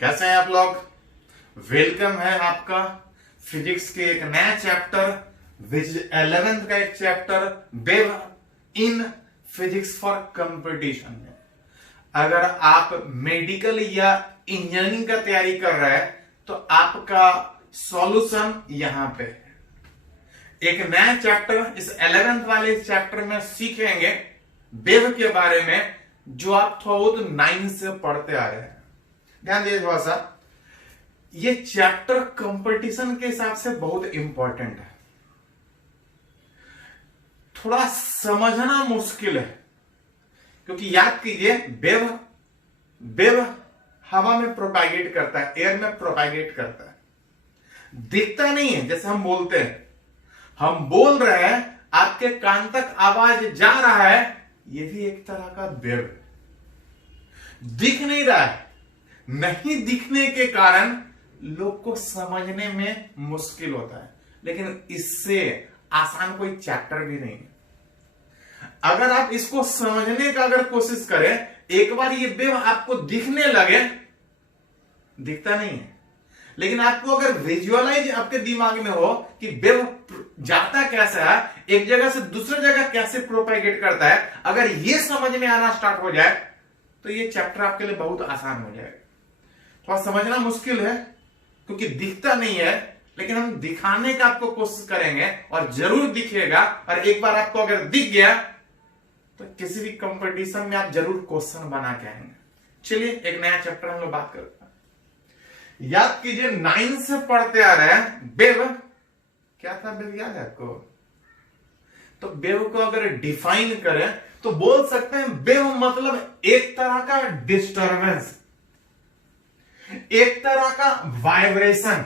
कैसे हैं आप लोग। वेलकम है आपका फिजिक्स के एक नया चैप्टर विच 11th का एक chapter wave in physics for competition में। अगर आप मेडिकल या इंजीनियरिंग का तैयारी कर रहे हैं तो आपका सॉल्यूशन यहां पे है। एक नया चैप्टर इस 11th वाले चैप्टर में सीखेंगे वेव के बारे में जो आप थोड़ा बहुत 9 से पढ़ते आ रहे हैं। ध्यान दीजिए थोड़ा सा, ये चैप्टर कंपटीशन के हिसाब से बहुत इंपॉर्टेंट है। थोड़ा समझना मुश्किल है क्योंकि याद कीजिए वेव हवा में प्रोपागेट करता है, एयर में प्रोपागेट करता है, दिखता नहीं है। जैसे हम बोलते हैं, हम बोल रहे हैं, आपके कान तक आवाज जा रहा है, ये भी एक तरह का वेव है। दिख नहीं रहा है, नहीं दिखने के कारण लोग को समझने में मुश्किल होता है, लेकिन इससे आसान कोई चैप्टर भी नहीं है। अगर आप इसको समझने का अगर कोशिश करें, एक बार ये वेव आपको दिखने लगे, दिखता नहीं है, लेकिन आपको अगर विजुअलाइज आपके दिमाग में हो कि वेव जाता कैसा है, एक जगह से दूसरी जगह कैसे प्रोपेगेट करता है, अगर ये समझ में आना स्टार्ट हो जाए तो ये चैप्टर आपके लिए बहुत आसान हो जाएगा। थोड़ा समझना मुश्किल है क्योंकि दिखता नहीं है, लेकिन हम दिखाने का आपको कोशिश करेंगे और जरूर दिखेगा। और एक बार आपको अगर दिख गया तो किसी भी कंपटीशन में आप जरूर क्वेश्चन बना के आएंगे। चलिए एक नया चैप्टर हम लोग बात करते हैं। याद कीजिए 9 से पढ़ते आ रहे हैं वेव। क्या था वेव, याद है आपको? तो वेव को अगर डिफाइन करें तो बोल सकते हैं वेव मतलब एक तरह का डिस्टरबेंस, एक तरह का वाइब्रेशन।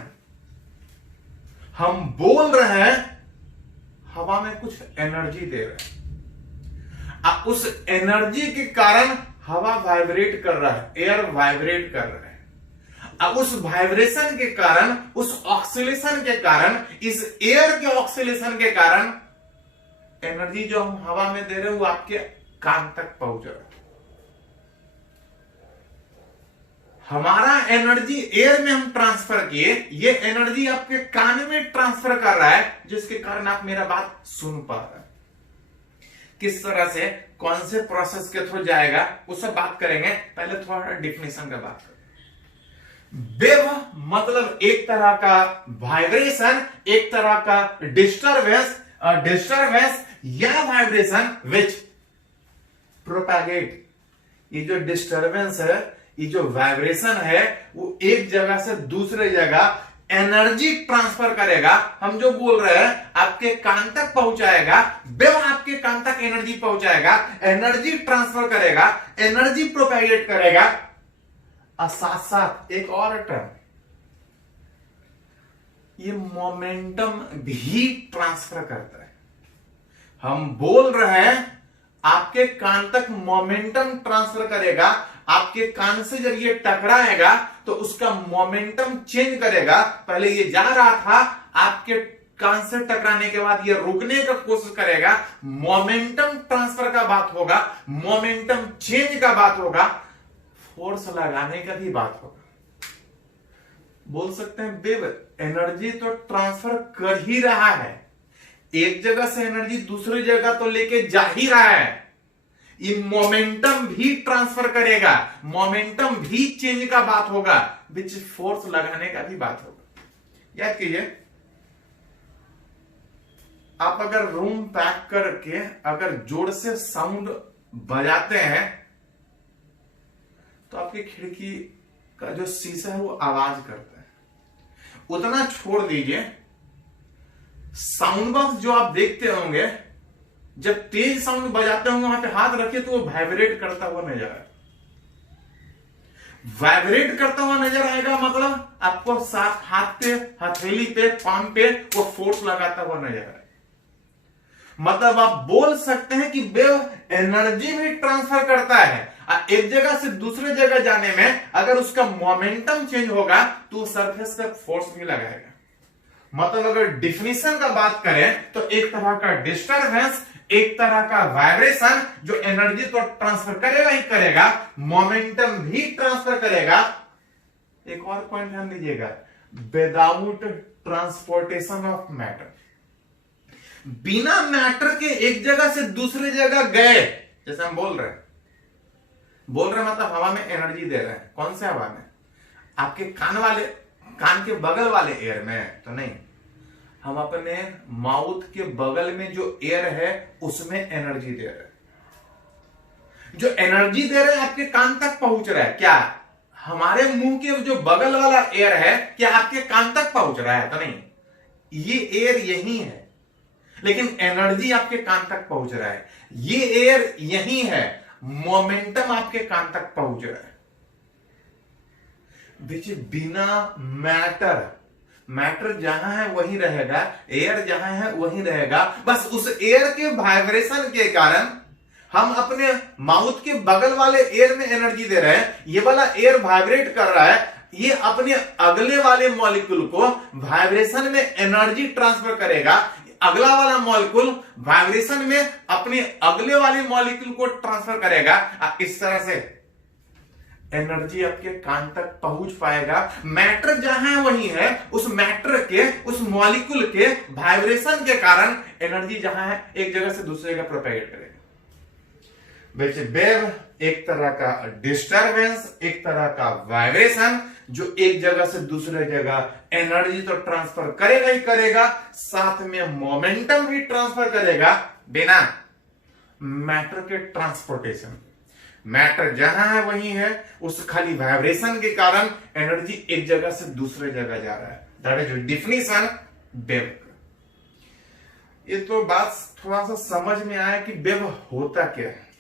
हम बोल रहे हैं, हवा में कुछ एनर्जी दे रहे हैं, अब उस एनर्जी के कारण हवा वाइब्रेट कर रहा है, एयर वाइब्रेट कर रहा है। अब उस वाइब्रेशन के कारण, उस ऑक्सीलेशन के कारण, इस एयर के ऑक्सीलेशन के कारण एनर्जी जो हम हवा में दे रहे हैं वो आपके कान तक पहुंच रहा है। हमारा एनर्जी एयर में हम ट्रांसफर किए, ये एनर्जी आपके कान में ट्रांसफर कर रहा है, जिसके कारण आप मेरा बात सुन पा रहे हैं। किस तरह से, कौन से प्रोसेस के थ्रू जाएगा, उससे बात करेंगे। पहले थोड़ा डिफिनेशन का बात करें। वेव मतलब एक तरह का वाइब्रेशन, एक तरह का डिस्टरबेंस या वाइब्रेशन विच प्रोपेगेट। ये जो डिस्टरबेंस है, ये जो वाइब्रेशन है, वो एक जगह से दूसरे जगह एनर्जी ट्रांसफर करेगा। हम जो बोल रहे हैं आपके कान तक पहुंचाएगा, वेव आपके कान तक एनर्जी पहुंचाएगा, एनर्जी ट्रांसफर करेगा, एनर्जी प्रोपेगेट करेगा। और साथ साथ एक और टर्म, ये मोमेंटम भी ट्रांसफर करता है। हम बोल रहे हैं, आपके कान तक मोमेंटम ट्रांसफर करेगा, आपके कान से जब ये टकराएगा तो उसका मोमेंटम चेंज करेगा। पहले ये जा रहा था, आपके कान से टकराने के बाद ये रुकने का कोशिश करेगा, मोमेंटम ट्रांसफर का बात होगा, मोमेंटम चेंज का बात होगा, फोर्स लगाने का भी बात होगा। बोल सकते हैं वेव एनर्जी तो ट्रांसफर कर ही रहा है, एक जगह से एनर्जी दूसरी जगह तो लेके जा ही रहा है। ये मोमेंटम भी ट्रांसफर करेगा, मोमेंटम भी चेंज का बात होगा, विच फोर्स लगाने का भी बात होगा। याद कीजिए, आप अगर रूम पैक करके अगर जोर से साउंड बजाते हैं तो आपकी खिड़की का जो शीशा है वो आवाज करता है। उतना छोड़ दीजिए, साउंड बॉक्स जो आप देखते होंगे, जब तेज साउंड बजाते होंगे वहां पे हाथ रखिए तो वो वाइब्रेट करता हुआ नजर आएगा। वाइब्रेट करता हुआ नजर आएगा मतलब आपको साथ हाथ पे, हथेली पे, पाम पे वो फोर्स लगाता हुआ नजर आएगा। मतलब आप बोल सकते हैं कि वेव एनर्जी भी ट्रांसफर करता है। एक जगह से दूसरे जगह जाने में अगर उसका मोमेंटम चेंज होगा तो सरफेस पे फोर्स भी लगाएगा। मतलब अगर डिफिनेशन का बात करें तो एक तरह का डिस्टरबेंस, एक तरह का वाइब्रेशन जो एनर्जी तो ट्रांसफर करेगा ही करेगा, मोमेंटम भी ट्रांसफर करेगा, एक और पॉइंट ध्यान दीजिएगा, विदाउट ट्रांसपोर्टेशन ऑफ मैटर, बिना मैटर के एक जगह से दूसरे जगह गए, जैसे हम बोल रहे मतलब हवा में एनर्जी दे रहे हैं। कौन से हवा में? आपके कान के बगल वाले एयर में तो नहीं, हम अपने माउथ के बगल में जो एयर है उसमें एनर्जी दे रहे हैं। जो एनर्जी दे रहे हैं आपके कान तक पहुंच रहा है क्या? हमारे मुंह के जो बगल वाला एयर है क्या आपके कान तक पहुंच रहा है? तो नहीं, ये एयर यही है, लेकिन एनर्जी आपके कान तक पहुंच रहा है। ये एयर यही है, मोमेंटम आपके कान तक पहुंच रहा है। देखिए, बिना मैटर जहां है वहीं रहेगा, एयर जहां है वहीं रहेगा। बस उस एयर के वाइब्रेशन के कारण हम अपने माउथ के बगल वाले एयर में एनर्जी दे रहे हैं। ये वाला एयर वाइब्रेट कर रहा है, ये अपने अगले वाले मॉलिक्यूल को वाइब्रेशन में एनर्जी ट्रांसफर करेगा। अगला वाला मॉलिक्यूल वाइब्रेशन में अपने अगले वाले मॉलिक्यूल को ट्रांसफर करेगा। इस तरह से एनर्जी आपके कान तक पहुंच पाएगा। मैटर जहां है वहीं है, उस मैटर के, उस मॉलिक्यूल के वाइब्रेशन के कारण एनर्जी जहां है एक जगह से दूसरी जगह प्रोपेगेट करेगा। वेव एक तरह का डिस्टरबेंस, एक तरह का वाइब्रेशन, जो एक जगह से दूसरे जगह एनर्जी तो ट्रांसफर करेगा ही करेगा, साथ में मोमेंटम भी ट्रांसफर करेगा बिना मैटर के ट्रांसपोर्टेशन। मैटर जहां है वहीं है, उस खाली वाइब्रेशन के कारण एनर्जी एक जगह से दूसरे जगह जा रहा है। That is definition wave. ये तो बात थोड़ा सा समझ में आया कि वेव होता क्या है।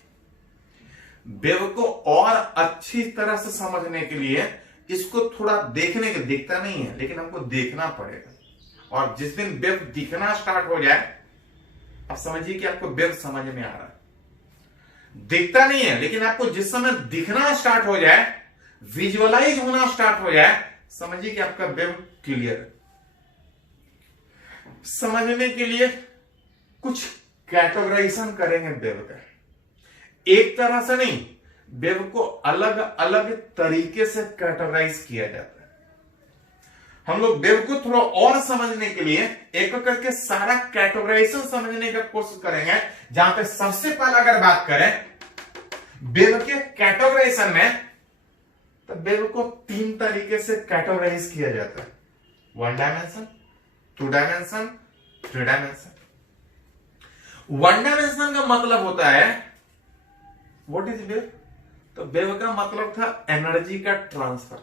वेव को और अच्छी तरह से समझने के लिए इसको थोड़ा देखने के, दिखता नहीं है लेकिन हमको देखना पड़ेगा। और जिस दिन वेव दिखना स्टार्ट हो जाए, अब समझिए कि आपको वेव समझ में आ रहा है। दिखता नहीं है लेकिन आपको जिस समय दिखना स्टार्ट हो जाए, विजुअलाइज होना स्टार्ट हो जाए, समझिए कि आपका वेव क्लियर है। समझने के लिए कुछ कैटेगराइजेशन करेंगे वेव का। एक तरह से नहीं, वेव को अलग अलग तरीके से कैटेगराइज किया जाता है। हम लोग वेव को थोड़ा और समझने के लिए एक करके सारा कैटेगराइजेशन समझने का कोशिश करेंगे। जहां पे सबसे पहले अगर बात करें वेव के कैटेगराइजेशन में, तो वेव को 3 तरीके से कैटेगराइज किया जाता है। 1 डायमेंशन, 2 डायमेंशन, 3 डायमेंशन। 1 डायमेंशन का मतलब होता है, व्हाट इज वेव? तो वेव का मतलब था एनर्जी का transfer,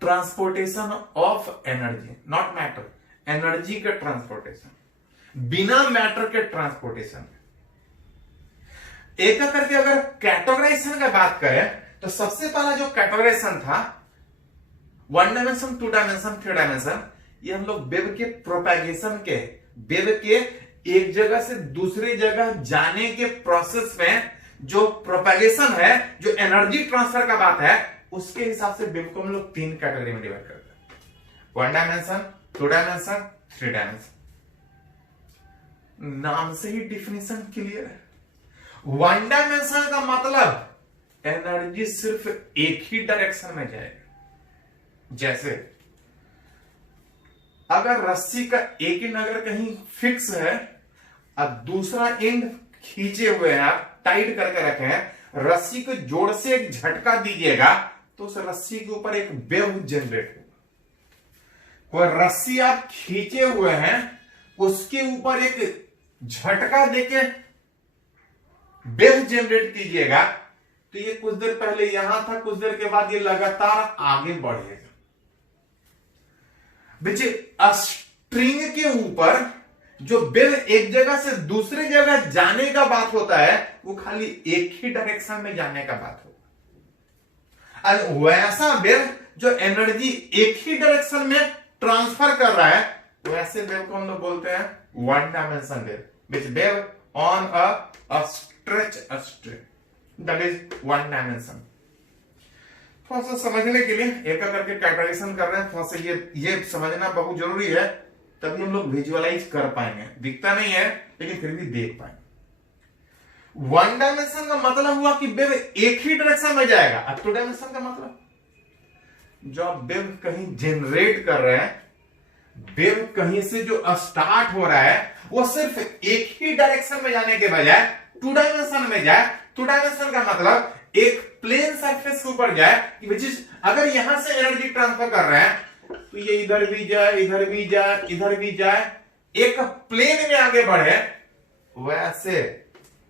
transportation of energy, not matter, energy का ट्रांसपोर्टेशन, बिना मैटर के ट्रांसपोर्टेशन। एक करके अगर कैटेगराइजेशन की बात करें तो सबसे पहला जो कैटेगराइजेशन था 1 डायमेंशन, 2 डायमेंशन, 3 डायमेंशन, ये हम लोग वेव के प्रोपेगेशन के, वेव के एक जगह से दूसरी जगह जाने के प्रोसेस में जो प्रोपेगेशन है, जो एनर्जी ट्रांसफर का बात है, उसके हिसाब से वेव को हम लोग 3 कैटेगरी में डिवाइड करते हैं। 1 डायमेंशन, 2 डायमेंशन, 3 डायमेंशन। नाम से ही डिफिनेशन क्लियर है। 1 डायमेंशन का मतलब एनर्जी सिर्फ एक ही डायरेक्शन में जाएगा। जैसे अगर रस्सी का एक एंड अगर कहीं फिक्स है और दूसरा एंड खींचे हुए हैं, आप टाइट करके रखे हैं, रस्सी को जोर से एक झटका दीजिएगा तो उस रस्सी के ऊपर एक वेव जनरेट होगा। कोई रस्सी आप खींचे हुए हैं, उसके ऊपर एक झटका देके वेव जनरेट कीजिएगा तो ये कुछ देर पहले यहां था, कुछ देर के बाद ये लगातार आगे बढ़ेगा। देखिए, स्ट्रिंग के ऊपर जो वेव एक जगह से दूसरी जगह जाने का बात होता है, वो खाली एक ही डायरेक्शन में जाने का बात होता है। और वैसा वेव जो एनर्जी एक ही डायरेक्शन में ट्रांसफर कर रहा है, वैसे वेव को हम लोग बोलते हैं 1 dimension wave, which wave on a stretch string, that is 1 dimension. थोड़ा सा समझने के लिए एक करके कैटेगराइजेशन कर रहे हैं, थोड़ा सा ये समझना बहुत जरूरी है, तभी हम लोग विजुअलाइज कर पाएंगे। दिखता नहीं है लेकिन फिर भी देख पाएंगे। 1 डायमेंशन का मतलब हुआ कि वेव एक ही डायरेक्शन में जाएगा। अब 2 डायमेंशन का मतलब जो आप वेव कहीं जनरेट कर रहे हैं, वेव कहीं से जो स्टार्ट हो रहा है वो सिर्फ एक ही डायरेक्शन में जाने के बजाय टू डायमेंशन में जाए। टू डायमेंशन का मतलब एक प्लेन सरफेस के ऊपर जाए, अगर यहां से एनर्जी ट्रांसफर कर रहे हैं तो ये इधर भी जाए, इधर भी जाए, इधर भी जाए, एक प्लेन में आगे बढ़े। वैसे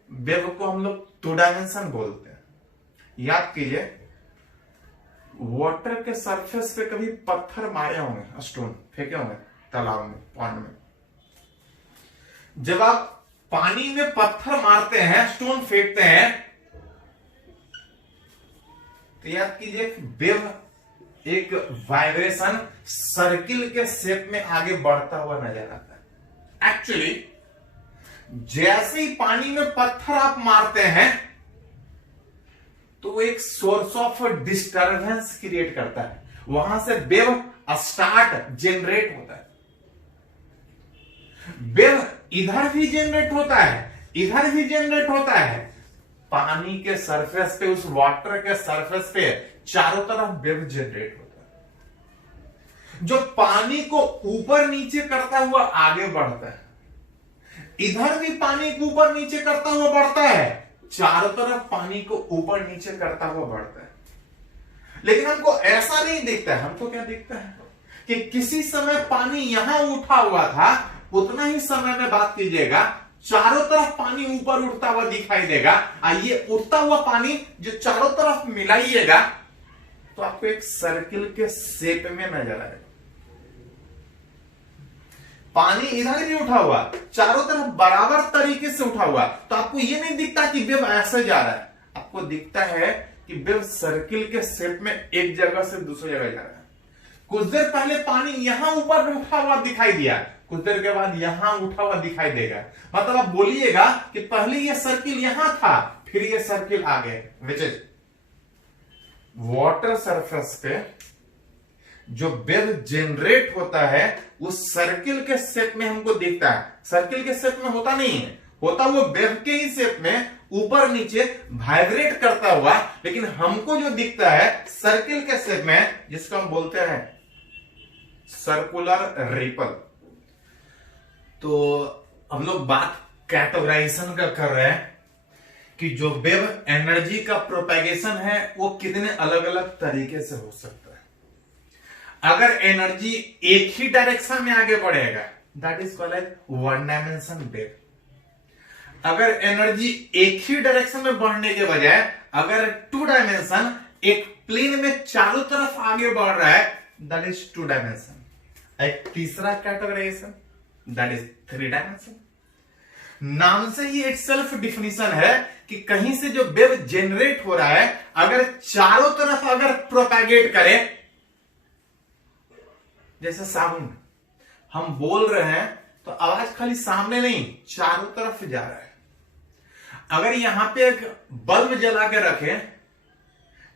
वेव को हम लोग टू डायमेंशन बोलते हैं। याद कीजिए, वाटर के सरफेस पे कभी पत्थर मारे होंगे, स्टोन फेंके होंगे तालाब में, पॉन्ड में। जब आप पानी में पत्थर मारते हैं, स्टोन फेंकते हैं, तो याद कीजिए वेव एक वाइब्रेशन सर्किल के शेप में आगे बढ़ता हुआ नजर आता है। एक्चुअली जैसे ही पानी में पत्थर आप मारते हैं तो वो एक सोर्स ऑफ डिस्टरबेंस क्रिएट करता है, वहां से वेव स्टार्ट जनरेट होता है। वेव इधर भी जनरेट होता है, इधर भी जनरेट होता है। पानी के सरफेस पे, उस वाटर के सरफेस पे चारों तरफ वेव जनरेट होता है, जो पानी को ऊपर नीचे करता हुआ आगे बढ़ता है। इधर भी पानी को ऊपर नीचे करता हुआ बढ़ता है, चारों तरफ पानी को ऊपर नीचे करता हुआ बढ़ता है। लेकिन हमको ऐसा नहीं दिखता है। हमको क्या दिखता है कि किसी समय पानी यहां उठा हुआ था, उतना ही समय में बात कीजिएगा चारों तरफ पानी ऊपर उठता हुआ दिखाई देगा। ये उठता हुआ पानी जो चारों तरफ मिलाइएगा तो आपको एक सर्किल के शेप में नजर आएगा। पानी इधर भी उठा हुआ, चारों तरफ बराबर तरीके से उठा हुआ, तो आपको ये नहीं दिखता कि वेव ऐसे जा रहा है। आपको दिखता है कि वेव सर्किल के शेप में एक जगह से दूसरी जगह जा रहा है। कुछ देर पहले पानी यहां ऊपर उठा हुआ दिखाई दिया, कुछ देर के बाद यहां उठा हुआ दिखाई देगा। मतलब आप बोलिएगा कि पहले ये सर्किल यहां था, फिर ये सर्किल आ गए। विच इज वाटर सरफेस पे जो वेव जनरेट होता है उस सर्किल के शेप में हमको दिखता है। सर्किल के शेप में होता नहीं है, होता वो वेव के ही शेप में ऊपर नीचे वाइब्रेट करता हुआ, लेकिन हमको जो दिखता है सर्किल के शेप में, जिसको हम बोलते हैं सर्कुलर रिपल। तो हम लोग बात कैटेगराइजेशन का कर रहे हैं कि जो वेव एनर्जी का प्रोपेगेशन है वो कितने अलग अलग तरीके से हो सकता है। अगर एनर्जी एक ही डायरेक्शन में आगे बढ़ेगा, that is called as one dimension wave. अगर एनर्जी एक ही डायरेक्शन में बढ़ने के बजाय अगर टू डायमेंशन एक प्लेन में चारों तरफ आगे बढ़ रहा है, दैट इज टू डायमेंशन। एक तीसरा categorization, that is three dimension. नाम से ही इटसेल्फ डिफिनीशन है कि कहीं से जो वेव जनरेट हो रहा है अगर चारों तरफ अगर प्रोपेगेट करे, जैसे साउंड हम बोल रहे हैं तो आवाज खाली सामने नहीं चारों तरफ जा रहा है। अगर यहां पे एक बल्ब जला के रखें,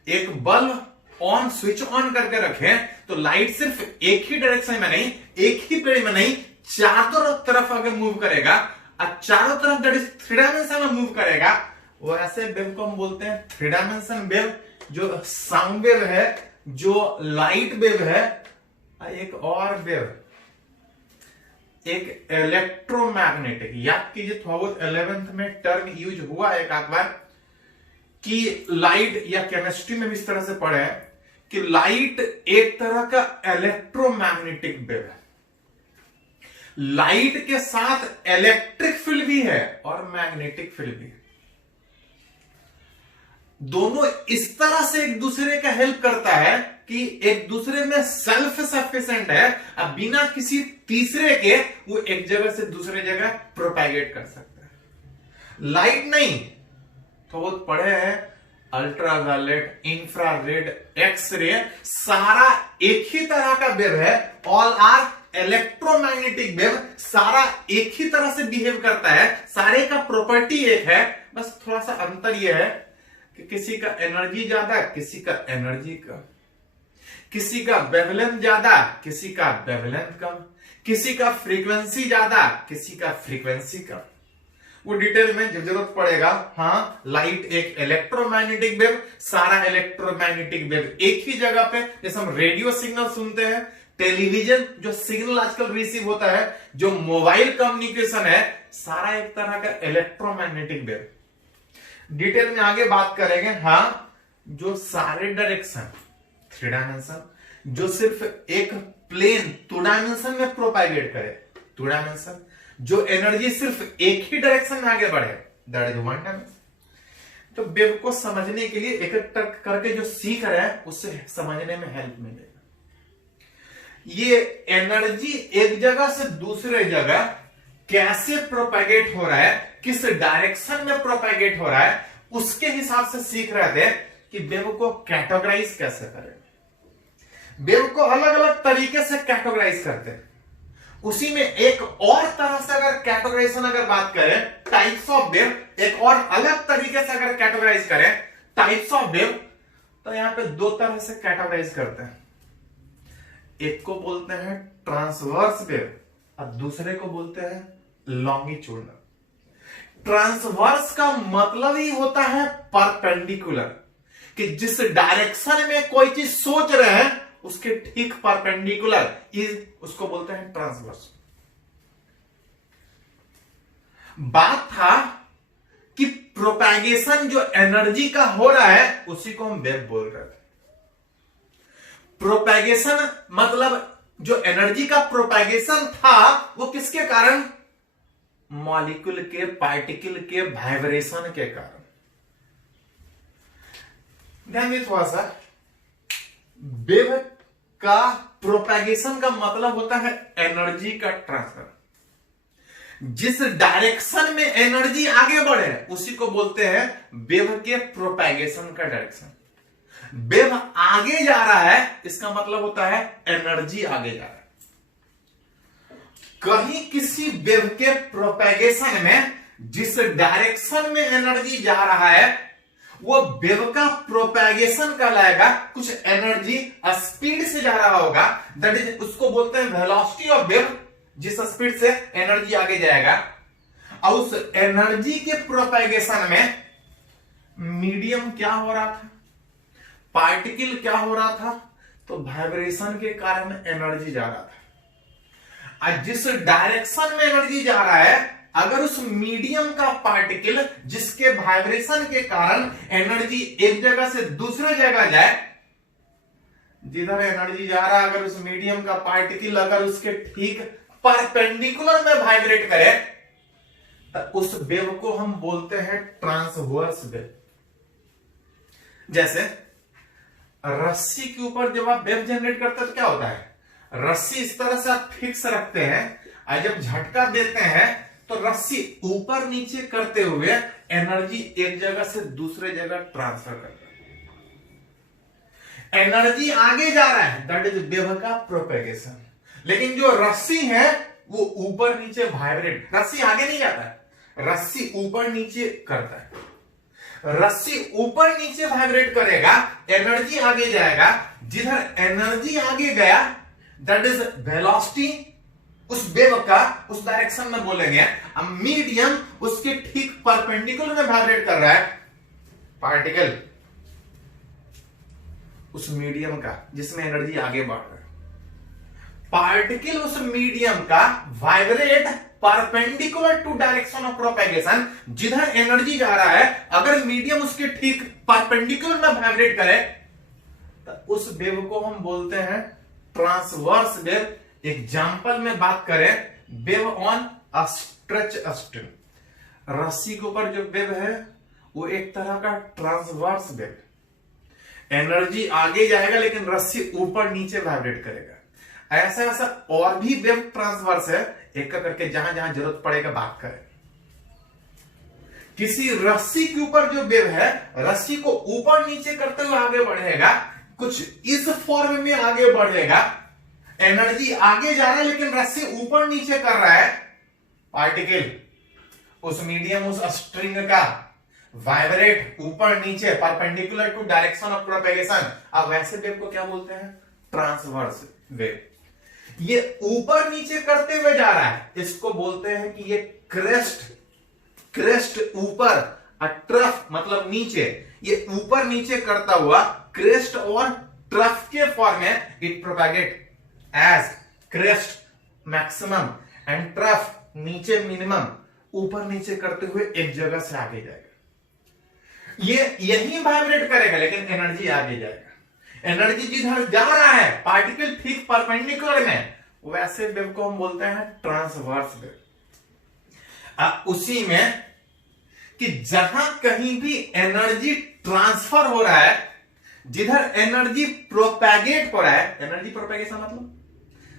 एक बल्ब ऑन स्विच ऑन करके रखें, तो लाइट सिर्फ एक ही डायरेक्शन में नहीं, एक ही प्लेन में नहीं, चारों तरफ अगर मूव करेगा और चारों तरफ दैट इज थ्री डायमेंशन में मूव करेगा, वो ऐसे वेव को हम बोलते हैं थ्री डायमेंशन वेव। जो साउंड वेव है, जो लाइट वेव है, एक और वेव, एक इलेक्ट्रोमैग्नेटिक। याद कीजिए थोड़ा बहुत 11th में टर्म यूज हुआ एक आध बार कि लाइट, या केमिस्ट्री में भी इस तरह से पढ़े हैं कि लाइट एक तरह का इलेक्ट्रोमैग्नेटिक वेव है। लाइट के साथ इलेक्ट्रिक फील्ड भी है और मैग्नेटिक फील्ड भी है। दोनों इस तरह से एक दूसरे का हेल्प करता है कि एक दूसरे में सेल्फ सफिशिएंट है, अब बिना किसी तीसरे के वो एक जगह से दूसरे जगह प्रोपेगेट कर सकता है। लाइट नहीं तो वो पढ़े हैं अल्ट्रावायलेट, इंफ्रारेड, एक्सरे, सारा एक ही तरह का वेव है। ऑल आर इलेक्ट्रोमैग्नेटिक वेव, सारा एक ही तरह से बिहेव करता है, सारे का प्रॉपर्टी एक है। बस थोड़ा सा अंतर यह है कि किसी का एनर्जी ज्यादा, किसी का एनर्जी कम, किसी का वेवलेंथ ज्यादा, किसी का वेवलेंथ कम, किसी का फ्रीक्वेंसी ज्यादा, किसी का फ्रीक्वेंसी कम। वो डिटेल में जरूरत पड़ेगा। हाँ, लाइट एक इलेक्ट्रोमैग्नेटिक वेव, सारा इलेक्ट्रोमैग्नेटिक वेव एक ही जगह पे, जैसे हम रेडियो सिग्नल सुनते हैं, टेलीविजन जो सिग्नल आजकल रिसीव होता है, जो मोबाइल कम्युनिकेशन है, सारा एक तरह का इलेक्ट्रोमैग्नेटिक वेव। डिटेल में आगे बात करेंगे। हाँ, जो सारे डायरेक्शन 3 डायमेंशन, जो सिर्फ एक प्लेन 2 डायमेंशन में प्रोपागेट करे, 2 डायमेंशन, जो एनर्जी सिर्फ एक ही डायरेक्शन में आगे बढ़े, दैट इज 1 डायमेंशन। तो वेव को समझने के लिए एक एक करके जो सीख रहे हैं उससे समझने में हेल्प मिलेगा। ये एनर्जी एक जगह से दूसरे जगह कैसे प्रोपेगेट हो रहा है, किस डायरेक्शन में प्रोपेगेट हो रहा है, उसके हिसाब से सीख रहे थे कि वेव को कैटेगराइज कैसे करें। वेव को अलग अलग तरीके से कैटेगराइज करते हैं। उसी में एक और तरह से अगर कैटेगराइजेशन अगर बात करें, टाइप्स ऑफ वेव, एक और अलग तरीके से अगर कैटेगराइज करें टाइप्स ऑफ वेव, तो यहां पे 2 तरह से कैटेगराइज करते हैं। एक को बोलते हैं ट्रांसवर्स वेव और दूसरे को बोलते हैं लॉन्गिट्यूडनल। ट्रांसवर्स का मतलब ही होता है परपेंडिकुलर, कि जिस डायरेक्शन में कोई चीज सोच रहे हैं उसके ठीक परपेंडिकुलर इज, उसको बोलते हैं ट्रांसवर्स। बात था कि प्रोपैगेशन जो एनर्जी का हो रहा है उसी को हम वेव बोल रहे थे। प्रोपैगेशन मतलब जो एनर्जी का प्रोपैगेशन था वो किसके कारण? मॉलिक्यूल के, पार्टिकल के वाइब्रेशन के कारण। ध्यान दीजिए थोड़ा सा, वेव का प्रोपैगेशन का मतलब होता है एनर्जी का ट्रांसफर। जिस डायरेक्शन में एनर्जी आगे बढ़े उसी को बोलते हैं वेव के प्रोपैगेशन का डायरेक्शन। वेव आगे जा रहा है इसका मतलब होता है एनर्जी आगे जा रहा है। कहीं किसी वेव के प्रोपैगेशन में जिस डायरेक्शन में एनर्जी जा रहा है वो वेव का प्रोपैगेशन कहलाएगा। कुछ एनर्जी स्पीड से जा रहा होगा, दैट इज, उसको बोलते हैं वेलोसिटी ऑफ वेव। जिस स्पीड से एनर्जी आगे जाएगा, और उस एनर्जी के प्रोपैगेशन में मीडियम क्या हो रहा था, पार्टिकल क्या हो रहा था, तो वाइब्रेशन के कारण एनर्जी जा रहा था। और जिस डायरेक्शन में एनर्जी जा रहा है, अगर उस मीडियम का पार्टिकल जिसके वाइब्रेशन के कारण एनर्जी एक जगह से दूसरे जगह जाए, जिधर एनर्जी जा रहा है अगर उस मीडियम का पार्टिकल अगर उसके ठीक परपेंडिकुलर में वाइब्रेट करे, तो उस वेव को हम बोलते हैं ट्रांसवर्स वेव। जैसे रस्सी के ऊपर जब आप वेव जनरेट करते हैं तो क्या होता है, रस्सी इस तरह से आप फिक्स रखते हैं और जब झटका देते हैं तो रस्सी ऊपर नीचे करते हुए एनर्जी एक जगह से दूसरे जगह ट्रांसफर करता है। एनर्जी आगे जा रहा है, दैट इज वेव का प्रोपेगेशन। लेकिन जो रस्सी है वो ऊपर नीचे वाइब्रेट, रस्सी आगे नहीं जाता है, रस्सी ऊपर नीचे करता है। रस्सी ऊपर नीचे वाइब्रेट करेगा, एनर्जी आगे जाएगा। जिधर एनर्जी आगे गया दैट इज वेलोसिटी उस वेव का, उस डायरेक्शन में बोलेंगे। अब मीडियम उसके ठीक परपेंडिकुलर में वाइब्रेट कर रहा है, पार्टिकल उस मीडियम का जिसमें एनर्जी आगे बढ़ रहा है, पार्टिकल उस मीडियम का vibrate perpendicular to direction of propagation. जिधर एनर्जी जा रहा है अगर मीडियम उसके ठीक परपेंडिकुलर में वाइब्रेट करे तो उस वेव को हम बोलते हैं ट्रांसवर्स वेव। एग्जाम्पल में बात करें, wave on a stretch string, रस्सी के ऊपर जो वेव है वो एक तरह का ट्रांसवर्स वेव। एनर्जी आगे जाएगा लेकिन रस्सी ऊपर नीचे वाइब्रेट करेगा। ऐसा ऐसा और भी वेव ट्रांसवर्स है, एक करके जहां जहां जरूरत पड़ेगा बात करें। किसी रस्सी के ऊपर जो वेव है, रस्सी को ऊपर नीचे करते हुए आगे बढ़ेगा, कुछ इस फॉर्म में आगे बढ़ेगा। एनर्जी आगे जा रहा है लेकिन रस्सी ऊपर नीचे कर रहा है, पार्टिकल उस मीडियम उस स्ट्रिंग का वाइब्रेट ऊपर नीचे perpendicular to direction of propagation. अब वैसे वेव को क्या बोलते हैं? Transverse wave. ये ऊपर नीचे करते हुए जा रहा है, इसको बोलते हैं कि ये क्रेस्ट क्रेस्ट ऊपर, ट्रफ मतलब नीचे, ये ऊपर नीचे करता हुआ क्रेस्ट और ट्रफ के फॉर्म में it propagate as crest maximum and trough नीचे मिनिमम, ऊपर नीचे करते हुए एक जगह से आगे जाएगा। ये यही वाइब्रेट करेगा लेकिन एनर्जी आगे जाएगा। एनर्जी जिधर जा रहा है पार्टिकल ठीक परपेंडिकुलर में, वैसे वेव को हम बोलते हैं ट्रांसवर्स वेव। उसी में कि जहां कहीं भी एनर्जी ट्रांसफर हो रहा है, जिधर एनर्जी प्रोपेगेट हो रहा है, एनर्जी प्रोपेगेशन मतलब,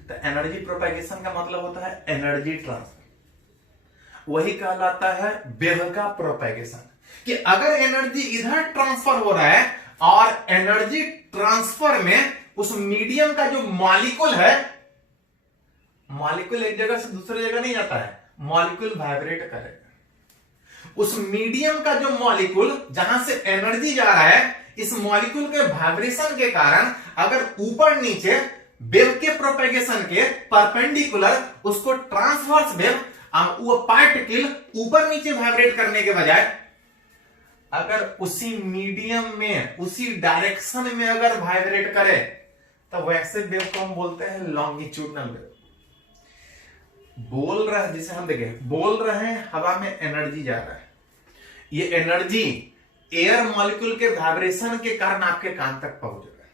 तो एनर्जी प्रोपेगेशन का मतलब होता है एनर्जी ट्रांसफर, वही कहलाता है वेव का प्रोपेगेशन। कि अगर एनर्जी इधर ट्रांसफर हो रहा है और एनर्जी ट्रांसफर में उस मीडियम का जो मॉलिक्यूल है, मॉलिक्यूल एक जगह से दूसरी जगह नहीं जाता है, मॉलिक्यूल वाइब्रेट करेगा। उस मीडियम का जो मॉलिक्यूल जहां से एनर्जी जा रहा है, इस मॉलिक्यूल के वाइब्रेशन के कारण अगर ऊपर नीचे वेव के प्रोपेगेशन के परपेंडिकुलर उसको ट्रांसवर्स वेव, वो पार्टिकल ऊपर नीचे वाइब्रेट करने के बजाय अगर उसी मीडियम में उसी डायरेक्शन में अगर वाइब्रेट करे, तो वैसे वेव को हम बोलते हैं लॉन्गिट्यूडनल वेव। बोल रहा है, जिसे हम देखें, बोल रहे हैं हवा में एनर्जी जा रहा है, ये एनर्जी एयर मॉलिक्यूल के वाइब्रेशन के कारण आपके कान तक पहुंच रहा है।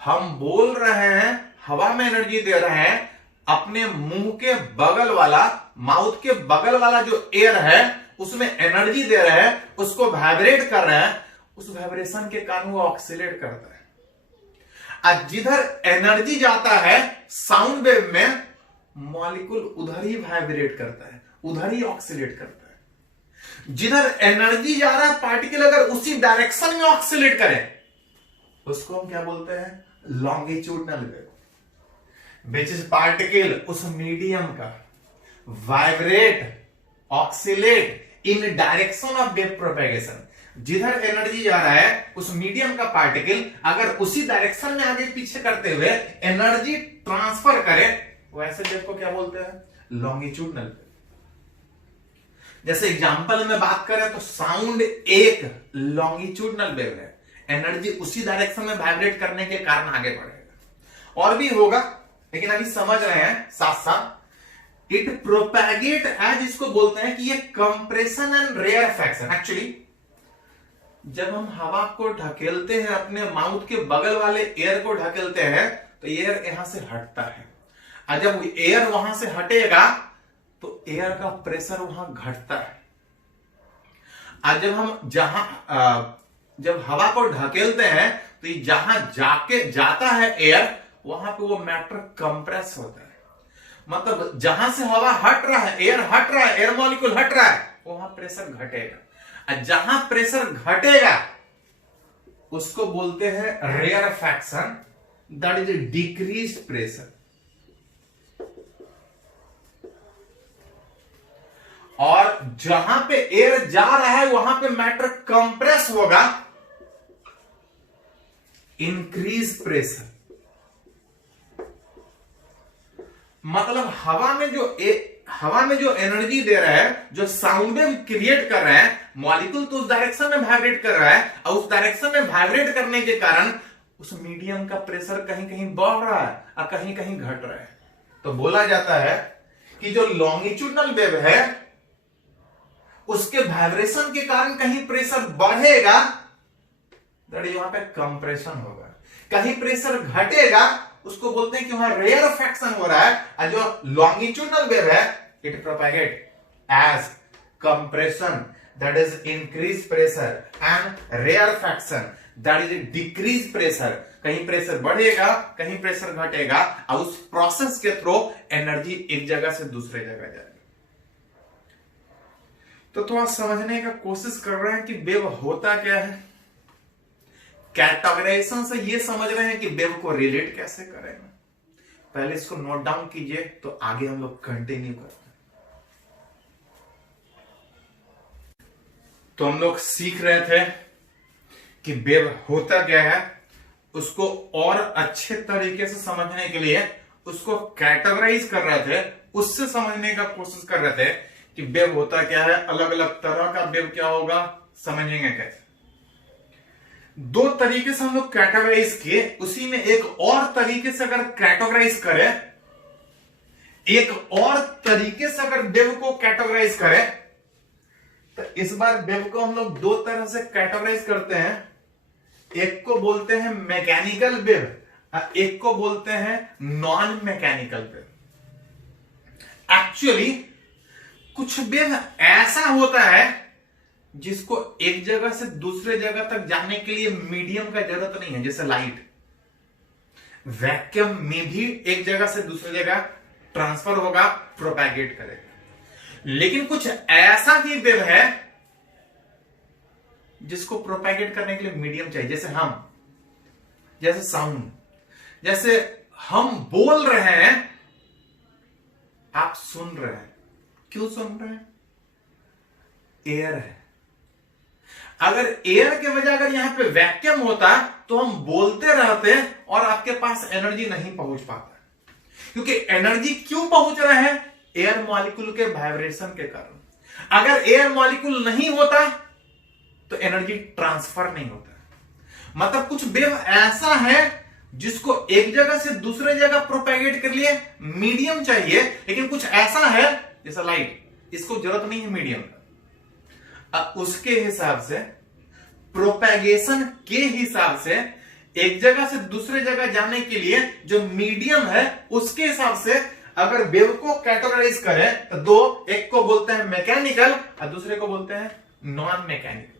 हम बोल रहे हैं हवा में एनर्जी दे रहे हैं, अपने मुंह के बगल वाला, माउथ के बगल वाला जो एयर है उसमें एनर्जी दे रहे हैं, उसको वाइब्रेट कर रहे हैं, उस वाइब्रेशन के कारण वो ऑक्सीलेट करता है। अब जिधर एनर्जी जाता है साउंड वेव में, मॉलिक्यूल उधर ही वाइब्रेट करता है, उधर ही ऑक्सीलेट करता है। जिधर एनर्जी जा रहा है पार्टिकल अगर उसी डायरेक्शन में ऑक्सीलेट करे, उसको हम क्या बोलते हैं, longitudinal wave. Which is particle उस मीडियम का vibrate, oxalate in direction of wave propagation. जिधर एनर्जी जा रहा है उस मीडियम का पार्टिकल अगर उसी डायरेक्शन में आगे पीछे करते हुए एनर्जी ट्रांसफर करे, वैसे वेव को क्या बोलते हैं, लॉन्गिट्यूडनल वेव। जैसे एग्जांपल में बात करें तो साउंड एक लॉन्गिट्यूडनल वेव है, एनर्जी उसी डायरेक्शन में वाइब्रेट करने के कारण आगे बढ़ेगा। और भी होगा लेकिन अभी समझ रहे हैं साथ साथ। इट प्रोपेगेट एज, इसको बोलते हैं कि ये कंप्रेशन एंड रेयरफैक्शन। एक्चुअली जब हम हवा को ढकेलते हैं, अपने माउथ के बगल वाले एयर को ढकेलते हैं, तो एयर यहां से हटता है, और जब एयर वहां से हटेगा तो एयर का प्रेशर वहां घटता है। और जब हम जब हवा को ढकेलते हैं तो जहां जाता है एयर, वहां पे वो मैटर कंप्रेस होता है। मतलब जहां से हवा हट रहा है, एयर हट रहा है, एयर मॉलिक्यूल हट रहा है, वहां प्रेशर घटेगा। और जहां प्रेशर घटेगा उसको बोलते हैं rarefaction, that is decreased pressure. और जहां पे एयर जा रहा है वहां पे मैटर कंप्रेस होगा, इंक्रीज प्रेशर। मतलब हवा में जो एनर्जी दे रहा है, जो साउंड वेव क्रिएट कर रहा है, मॉलिक्यूल तो उस डायरेक्शन में वाइब्रेट कर रहा है, और उस डायरेक्शन में वाइब्रेट करने के कारण उस मीडियम का प्रेशर कहीं कहीं बढ़ रहा है और कहीं कहीं घट रहा है। तो बोला जाता है कि जो लॉन्गिट्यूडनल वेव है उसके वाइब्रेशन के कारण कहीं प्रेशर बढ़ेगा, वहां पे कंप्रेशन होगा, कहीं प्रेशर घटेगा, उसको बोलते हैं कि वहां रेयरफैक्शन हो रहा है। और जो लॉन्गिट्यूडनल वेव है, it propagate as compression, that is increase pressure, and rarefaction, that is decrease pressure. कहीं प्रेशर बढ़ेगा, कहीं प्रेशर घटेगा, और उस प्रोसेस के थ्रू एनर्जी एक जगह से दूसरे जगह जाएगी। तो थोड़ा समझने का कोशिश कर रहे हैं कि वेव होता क्या है। कैटेगराइजेशन से ये समझ रहे हैं कि वेव को रिलेट कैसे करें। पहले इसको नोट डाउन कीजिए, तो आगे हम लोग कंटिन्यू करते हैं। तो हम लोग सीख रहे थे कि वेव होता क्या है, उसको और अच्छे तरीके से समझने के लिए उसको कैटेगराइज कर रहे थे, उससे समझने का कोशिश कर रहे थे कि वेव होता क्या है, अलग अलग तरह का वेव क्या होगा, समझेंगे कैसे। दो तरीके से हम लोग कैटेगराइज किए, उसी में एक और तरीके से अगर कैटेगराइज करें, एक और तरीके से अगर वेव को कैटेगराइज करें, तो इस बार वेव को हम लोग दो तरह से कैटेगराइज करते हैं। एक को बोलते हैं मैकेनिकल वेव, एक को बोलते हैं नॉन मैकेनिकल वेव। एक्चुअली कुछ वेव ऐसा होता है जिसको एक जगह से दूसरे जगह तक जाने के लिए मीडियम का जरूरत नहीं है, जैसे लाइट। वैक्यूम में भी एक जगह से दूसरी जगह ट्रांसफर होगा, प्रोपैगेट करेगा। लेकिन कुछ ऐसा भी वेव है जिसको प्रोपैगेट करने के लिए मीडियम चाहिए, जैसे साउंड। जैसे हम बोल रहे हैं, आप सुन रहे हैं, क्यों सुन रहे हैं? एयर है। अगर एयर के वजह अगर यहां पे वैक्यूम होता तो हम बोलते रहते और आपके पास एनर्जी नहीं पहुंच पाता, क्योंकि एनर्जी क्यों पहुंच रहा है? एयर मॉलिक्यूल के वाइब्रेशन के कारण। अगर एयर मॉलिक्यूल नहीं होता तो एनर्जी ट्रांसफर नहीं होता। मतलब कुछ वेव ऐसा है जिसको एक जगह से दूसरे जगह प्रोपेगेट के लिए मीडियम चाहिए, लेकिन कुछ ऐसा है जैसा लाइट, इसको जरूरत नहीं है मीडियम का। उसके हिसाब से, प्रोपेगेशन के हिसाब से, एक जगह से दूसरे जगह जाने के लिए जो मीडियम है उसके हिसाब से अगर वेव को कैटेगराइज करें तो दो, एक को बोलते हैं मैकेनिकल और दूसरे को बोलते हैं नॉन मैकेनिकल।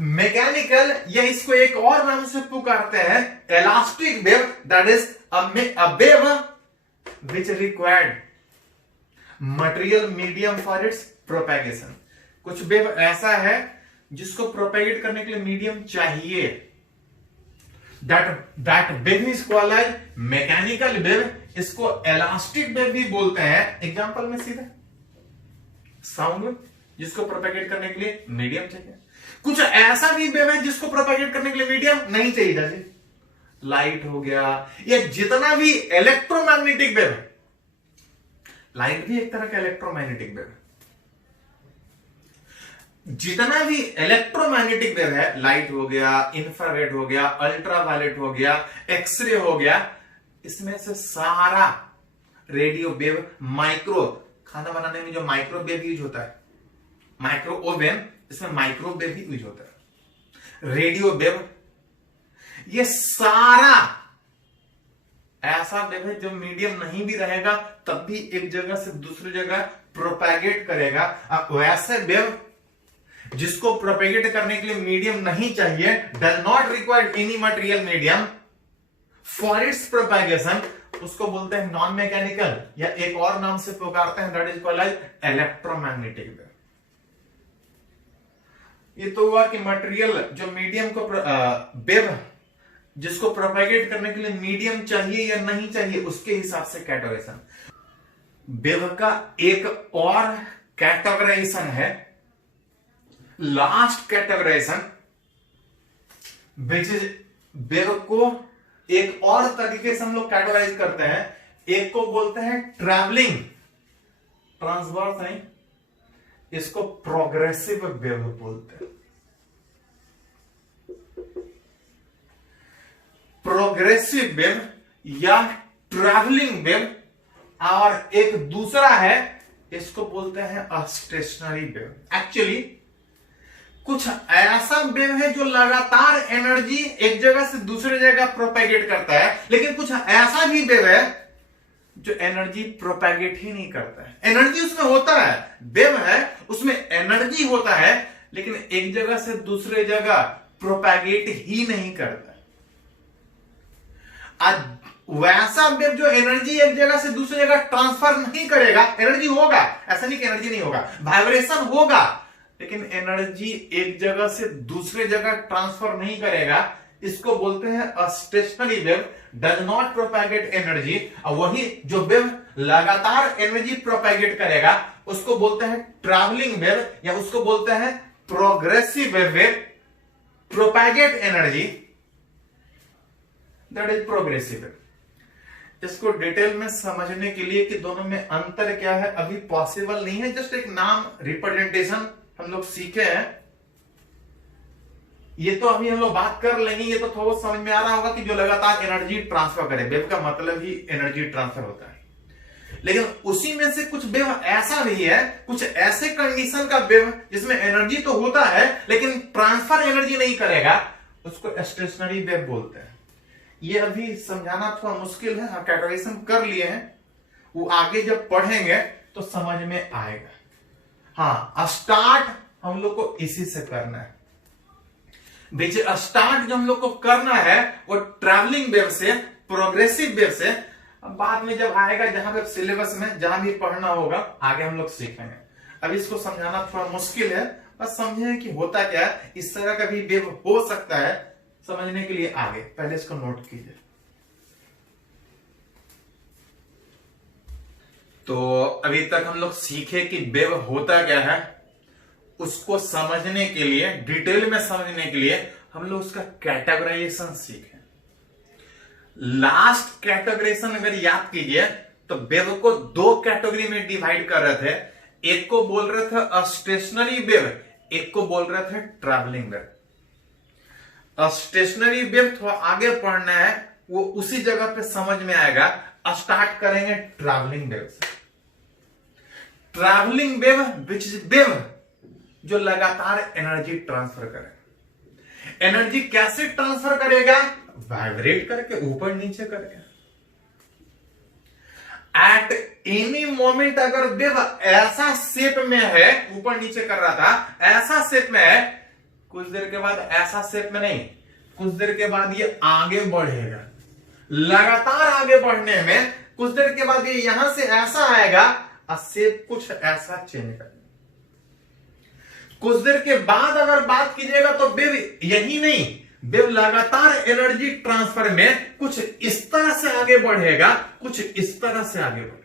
मैकेनिकल या इसको एक और नाम से पुकारते हैं elastic wave, that is a wave which required material medium for its propagation. कुछ वेव ऐसा है जिसको प्रोपेगेट करने के लिए मीडियम चाहिए, that wave is called as mechanical wave. इसको इलास्टिक वेव भी बोलते हैं। एग्जांपल में सीधे साउंड, जिसको प्रोपेगेट करने के लिए मीडियम चाहिए। कुछ ऐसा भी वेव है जिसको प्रोपेगेट करने के लिए मीडियम नहीं चाहिए, जैसे लाइट हो गया, या जितना भी इलेक्ट्रोमैग्नेटिक वेव है। लाइट भी एक तरह का इलेक्ट्रोमैग्नेटिक वेव है। जितना भी इलेक्ट्रोमैग्नेटिक वेव है, लाइट हो गया, इंफ्रारेड हो गया, अल्ट्रावायलेट हो गया, एक्सरे हो गया, इसमें से सारा रेडियो वेव, माइक्रो, खाना बनाने में जो माइक्रो वेव यूज होता है, माइक्रो ओवन, इसमें माइक्रो वेव ही यूज होता है, रेडियो वेव, ये सारा ऐसा वेव है जो मीडियम नहीं भी रहेगा तब भी एक जगह से दूसरी जगह प्रोपेगेट करेगा। अब वैसे वेव जिसको प्रोपेगेट करने के लिए मीडियम नहीं चाहिए, does not require any material medium for its propagation, उसको बोलते हैं नॉन मैकेनिकल, या एक और नाम से पुकारते हैं, that is called as electromagnetic wave. ये तो हुआ कि मटेरियल जो मीडियम को वेव जिसको प्रोपेगेट करने के लिए मीडियम चाहिए या नहीं चाहिए, उसके हिसाब से कैटेगराइजेशन। वेव का एक और कैटेगराइजेशन है, last categorization, which is wave को एक और तरीके से हम लोग कैटेगराइज करते हैं। एक को बोलते हैं ट्रैवलिंग, ट्रांसवर्स नहीं, इसको प्रोग्रेसिव वेव बोलते हैं। प्रोग्रेसिव वेव या ट्रैवलिंग वेव, और एक दूसरा है, इसको बोलते हैं स्टेशनरी वेव। एक्चुअली कुछ ऐसा वेव है जो लगातार एनर्जी एक जगह से दूसरे जगह प्रोपेगेट करता है, लेकिन कुछ ऐसा भी वेव है जो एनर्जी प्रोपेगेट ही नहीं करता है। एनर्जी उसमें होता है, वेव है उसमें एनर्जी होता है, लेकिन एक जगह से दूसरे जगह प्रोपेगेट ही नहीं करता। आज वैसा वेव जो एनर्जी एक जगह से दूसरी जगह ट्रांसफर नहीं करेगा, एनर्जी होगा, ऐसा नहीं कि एनर्जी नहीं होगा, वाइब्रेशन होगा, लेकिन एनर्जी एक जगह से दूसरे जगह ट्रांसफर नहीं करेगा, इसको बोलते हैं stationary wave, does not propagate energy. और वही जो वेव लगातार एनर्जी प्रोपेगेट करेगा उसको बोलते हैं ट्रैवलिंग वेव, या उसको बोलते हैं progressive wave, propagate energy, that is progressive wave. इसको डिटेल में समझने के लिए कि दोनों में अंतर क्या है अभी पॉसिबल नहीं है, जस्ट एक नाम रिप्रेजेंटेशन हम लोग सीखे हैं। ये तो अभी हम लोग बात कर लेंगे, ये तो थोड़ा समझ में आ रहा होगा कि जो लगातार एनर्जी ट्रांसफर करे, वेव का मतलब ही एनर्जी ट्रांसफर होता है। लेकिन उसी में से कुछ वेव ऐसा भी है, कुछ ऐसे कंडीशन का वेव जिसमें एनर्जी तो होता है लेकिन ट्रांसफर एनर्जी नहीं करेगा, उसको स्टेशनरी वेव बोलते हैं। ये अभी समझाना थोड़ा मुश्किल है, कैटेगराइजेशन कर लिए हैं, वो आगे जब पढ़ेंगे तो समझ में आएगा। हाँ, स्टार्ट हम लोग को इसी से करना है। बीच स्टार्ट जो हम लोग को करना है वो ट्रैवलिंग वेव से, प्रोग्रेसिव वेव से। अब बाद में जब आएगा जहां पे सिलेबस में जहां भी पढ़ना होगा आगे हम लोग सीखेंगे। अब इसको समझाना थोड़ा मुश्किल है, बस समझे कि होता क्या है, इस तरह का भी वेव हो सकता है। समझने के लिए आगे पहले इसको नोट कीजिए। तो अभी तक हम लोग सीखे कि वेव होता क्या है, उसको समझने के लिए, डिटेल में समझने के लिए हम लोग उसका कैटेगराइजेशन सीखे। लास्ट कैटेगराइजेशन अगर याद कीजिए तो वेव को दो कैटेगरी में डिवाइड कर रहे थे। एक को बोल रहे थे स्टेशनरी वेव, एक को बोल रहे थे ट्रैवलिंग वेव। स्टेशनरी वेव थोड़ा आगे पढ़ना है, वो उसी जगह पे समझ में आएगा। स्टार्ट करेंगे ट्रैवलिंग वेव से। Travelling wave which is wave जो लगातार एनर्जी ट्रांसफर करे। एनर्जी कैसे ट्रांसफर करेगा? वाइब्रेट करके, ऊपर नीचे करके। एट एनी मोमेंट अगर वेव ऐसा शेप में है, ऊपर नीचे कर रहा था, ऐसा शेप में है, कुछ देर के बाद ऐसा शेप में नहीं, कुछ देर के बाद ये आगे बढ़ेगा। लगातार आगे बढ़ने में कुछ देर के बाद ये यहां से ऐसा आएगा और शेप कुछ ऐसा चेंज करेगा। कुछ देर के बाद अगर बात कीजिएगा तो वेव यही नहीं, वेव लगातार एनर्जी ट्रांसफर में कुछ इस तरह से आगे बढ़ेगा, कुछ इस तरह से आगे बढ़ेगा।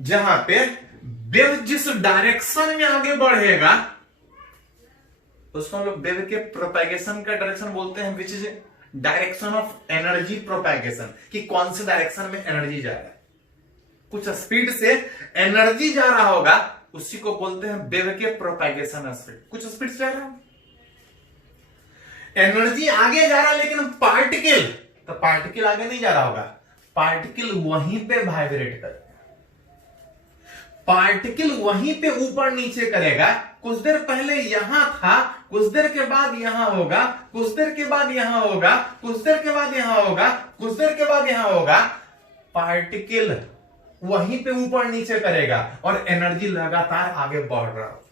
जहां पे वेव जिस डायरेक्शन में आगे बढ़ेगा उसको हम लोग वेव के प्रोपेगेशन का डायरेक्शन बोलते हैं, which is direction of energy propagation, कि कौन से डायरेक्शन में एनर्जी जा रहा है। कुछ स्पीड से एनर्जी जा रहा होगा, उसी को बोलते हैं वेव के प्रोपेगेशन स्पीड। कुछ स्पीड से जा रहा है, एनर्जी आगे जा रहा है, लेकिन पार्टिकल, तो पार्टिकल आगे नहीं जा रहा होगा, पार्टिकल वहीं पे वाइब्रेट करेगा, पार्टिकल वहीं पे ऊपर नीचे करेगा। कुछ देर पहले यहां था, कुछ देर के बाद यहां होगा, कुछ देर के बाद यहां होगा, कुछ देर के बाद यहां होगा, कुछ देर के बाद यहां होगा। पार्टिकल वहीं पे ऊपर नीचे करेगा और एनर्जी लगातार आगे बढ़ रहा हो।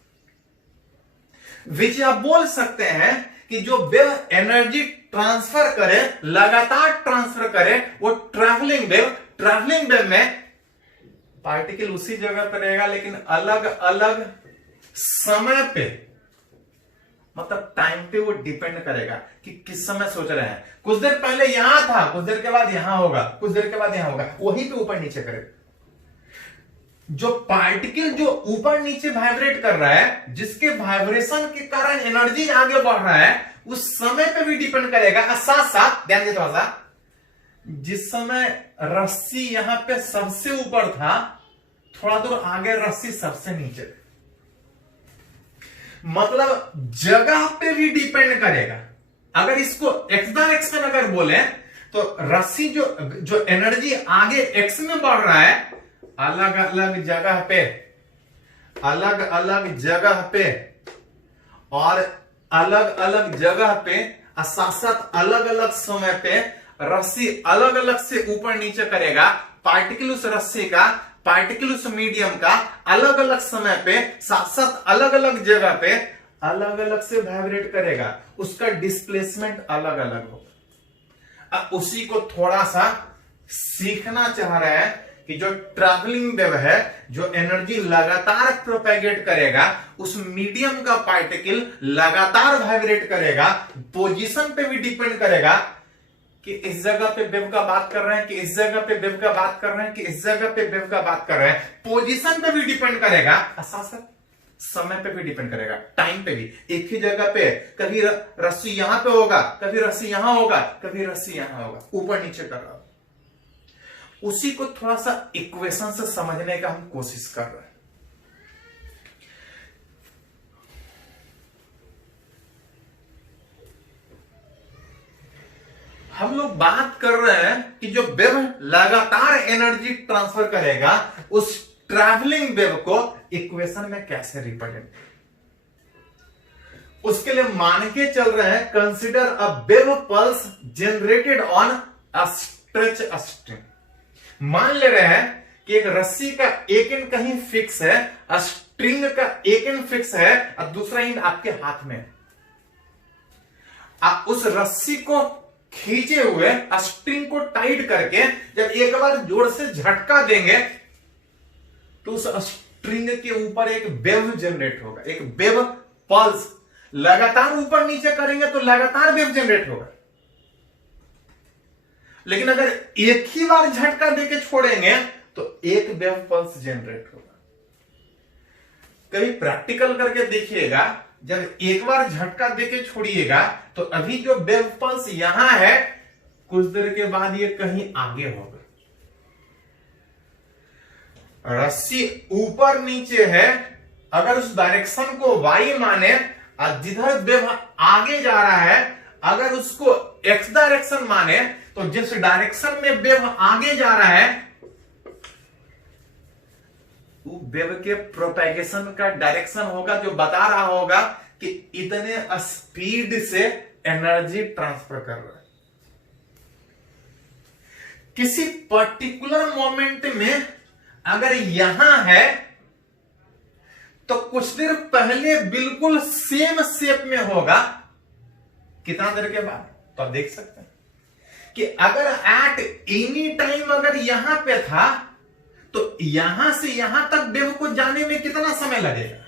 विच आप बोल सकते हैं कि जो वेव एनर्जी ट्रांसफर करे, लगातार ट्रांसफर करे, वो ट्रैवलिंग वेव। ट्रैवलिंग वेव में पार्टिकल उसी जगह पर रहेगा लेकिन अलग अलग समय पे, मतलब टाइम पे वो डिपेंड करेगा कि किस समय सोच रहे हैं। कुछ देर पहले यहां था, कुछ देर के बाद यहां होगा, कुछ देर के बाद यहां होगा, वहीं पे ऊपर नीचे करेगा। जो पार्टिकल जो ऊपर नीचे वाइब्रेट कर रहा है, जिसके वाइब्रेशन के कारण एनर्जी आगे बढ़ रहा है, उस समय पे भी डिपेंड करेगा। साथ साथ ध्यान दे थोड़ा सा, जिस समय रस्सी यहां पे सबसे ऊपर था, थोड़ा दूर आगे रस्सी सबसे नीचे, मतलब जगह पे भी डिपेंड करेगा। अगर इसको एक्स डायरेक्शन अगर बोले तो रस्सी जो एनर्जी आगे एक्स में बढ़ रहा है, अलग अलग जगह पे, अलग अलग जगह पे और अलग अलग जगह पे, साथ साथ अलग अलग समय पे रस्सी अलग अलग से ऊपर नीचे करेगा। पार्टिकल उस रस्सी का, पार्टिकल उस मीडियम का अलग अलग समय पे, साथ साथ अलग अलग जगह पे अलग अलग से वाइब्रेट करेगा। उसका डिस्प्लेसमेंट अलग अलग होगा। अब उसी को थोड़ा सा सीखना चाह रहे हैं कि जो ट्रैवलिंग वेव है, जो एनर्जी लगातार प्रोपेगेट करेगा, उस मीडियम का पार्टिकल लगातार वाइब्रेट करेगा। पोजीशन पे भी डिपेंड करेगा कि इस जगह पे वेव का बात कर रहे हैं, कि इस जगह पे वेव का बात कर रहे हैं, कि इस जगह पे वेव का बात कर रहे हैं। पोजीशन पे भी डिपेंड करेगा। साथ समय पे भी डिपेंड करेगा, टाइम पे भी। एक ही जगह पे कभी रस्सी यहां पे होगा, कभी रस्सी यहां होगा, कभी रस्सी यहां होगा, ऊपर नीचे कर रहा हूं। उसी को थोड़ा सा इक्वेशन से समझने का हम कोशिश कर रहे हैं। हम लोग बात कर रहे हैं कि जो वेव लगातार एनर्जी ट्रांसफर करेगा, उस ट्रैवलिंग वेव को इक्वेशन में कैसे रिप्रेजेंट, उसके लिए मान के चल रहे हैं consider a wave pulse generated on a stretch string. मान ले रहे हैं कि एक रस्सी का एक एंड कहीं फिक्स है, स्ट्रिंग का एक एंड फिक्स है और दूसरा एंड आपके हाथ में। आप उस रस्सी को खींचे हुए स्ट्रिंग को टाइट करके जब एक बार जोर से झटका देंगे तो उस स्ट्रिंग के ऊपर एक वेव जनरेट होगा, एक वेव पल्स। लगातार ऊपर नीचे करेंगे तो लगातार वेव जनरेट होगा, लेकिन अगर एक ही बार झटका देके छोड़ेंगे तो एक वेव पल्स जनरेट होगा। कभी प्रैक्टिकल करके देखिएगा, जब एक बार झटका देके छोड़िएगा तो अभी जो वेव पल्स यहां है, कुछ देर के बाद ये कहीं आगे होगा। रस्सी ऊपर नीचे है, अगर उस डायरेक्शन को y माने और जिधर वेव आगे जा रहा है अगर उसको x डायरेक्शन माने, तो जिस डायरेक्शन में वेव आगे जा रहा है वो वेव के प्रोपेगेशन का डायरेक्शन होगा, जो बता रहा होगा कि इतने स्पीड से एनर्जी ट्रांसफर कर रहा है। किसी पर्टिकुलर मोमेंट में अगर यहां है तो कुछ देर पहले बिल्कुल सेम शेप में होगा, कितना देर के बाद, तो आप देख सकते हैं कि अगर एट एनी टाइम अगर यहां पे था तो यहां से यहां तक वेव को जाने में कितना समय लगेगा।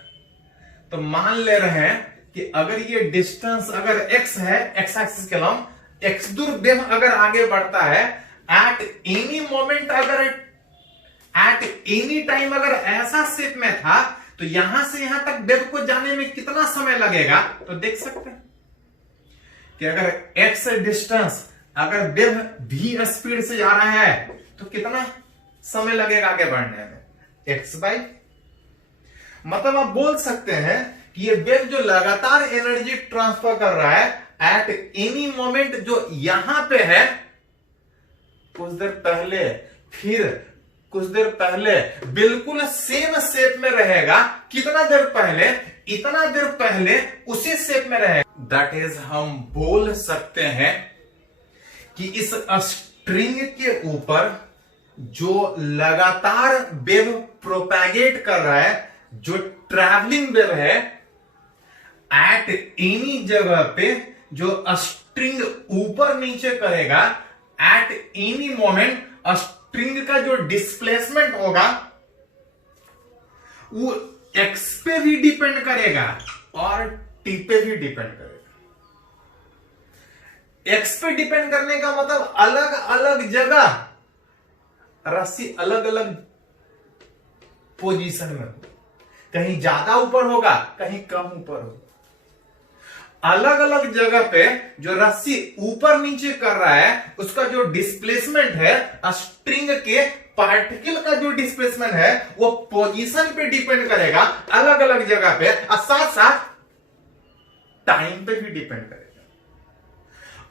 तो मान ले रहे हैं कि अगर ये डिस्टेंस अगर x है, x एक्सिस के लंब, x दूर वेव अगर आगे बढ़ता है, एट एनी मोमेंट अगर एट एनी टाइम अगर ऐसा शेप में था तो यहां से यहां तक वेव को जाने में कितना समय लगेगा। तो देख सकते हैं कि अगर x डिस्टेंस अगर वेव v स्पीड से जा रहा है तो कितना समय लगेगा आगे बढ़ने में, x/। मतलब आप बोल सकते हैं कि ये वेव जो लगातार एनर्जी ट्रांसफर कर रहा है एट एनी मोमेंट, जो यहां पे है, कुछ देर पहले फिर कुछ देर पहले बिल्कुल सेम शेप में रहेगा। कितना देर पहले, इतना देर पहले उसी शेप में रहेगा। दैट इज हम बोल सकते हैं कि इस स्ट्रिंग के ऊपर जो लगातार वेव प्रोपैगेट कर रहा है, जो ट्रैवलिंग वेव है, एट एनी जगह पे जो स्ट्रिंग ऊपर नीचे करेगा, एट एनी मोमेंट स्ट्रिंग का जो डिस्प्लेसमेंट होगा वो x पे भी डिपेंड करेगा और t पे भी डिपेंड करेगा। x पे डिपेंड करने का मतलब अलग अलग जगह रस्सी अलग अलग पोजीशन में, कहीं ज्यादा ऊपर होगा, कहीं कम ऊपर होगा। अलग अलग जगह पे जो रस्सी ऊपर नीचे कर रहा है उसका जो डिस्प्लेसमेंट है, स्ट्रिंग के पार्टिकल का जो डिस्प्लेसमेंट है वो पोजीशन पे डिपेंड करेगा अलग अलग जगह पे, और साथ साथ टाइम पे भी डिपेंड करेगा।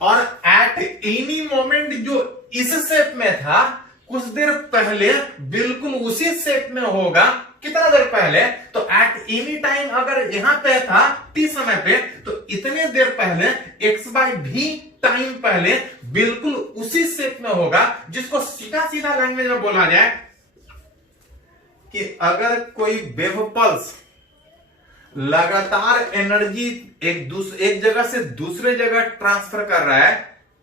और एट एनी मोमेंट जो इस शेप में था, कुछ देर पहले बिल्कुल उसी शेप में होगा। कितना देर पहले, तो एट एनी टाइम अगर यहां पे था t समय पे, तो इतने देर पहले x/v टाइम पहले बिल्कुल उसी शेप में होगा, जिसको सीधा सीधा लैंग्वेज में बोला जाए कि अगर कोई वेव पल्स लगातार एनर्जी एक जगह से दूसरे जगह ट्रांसफर कर रहा है,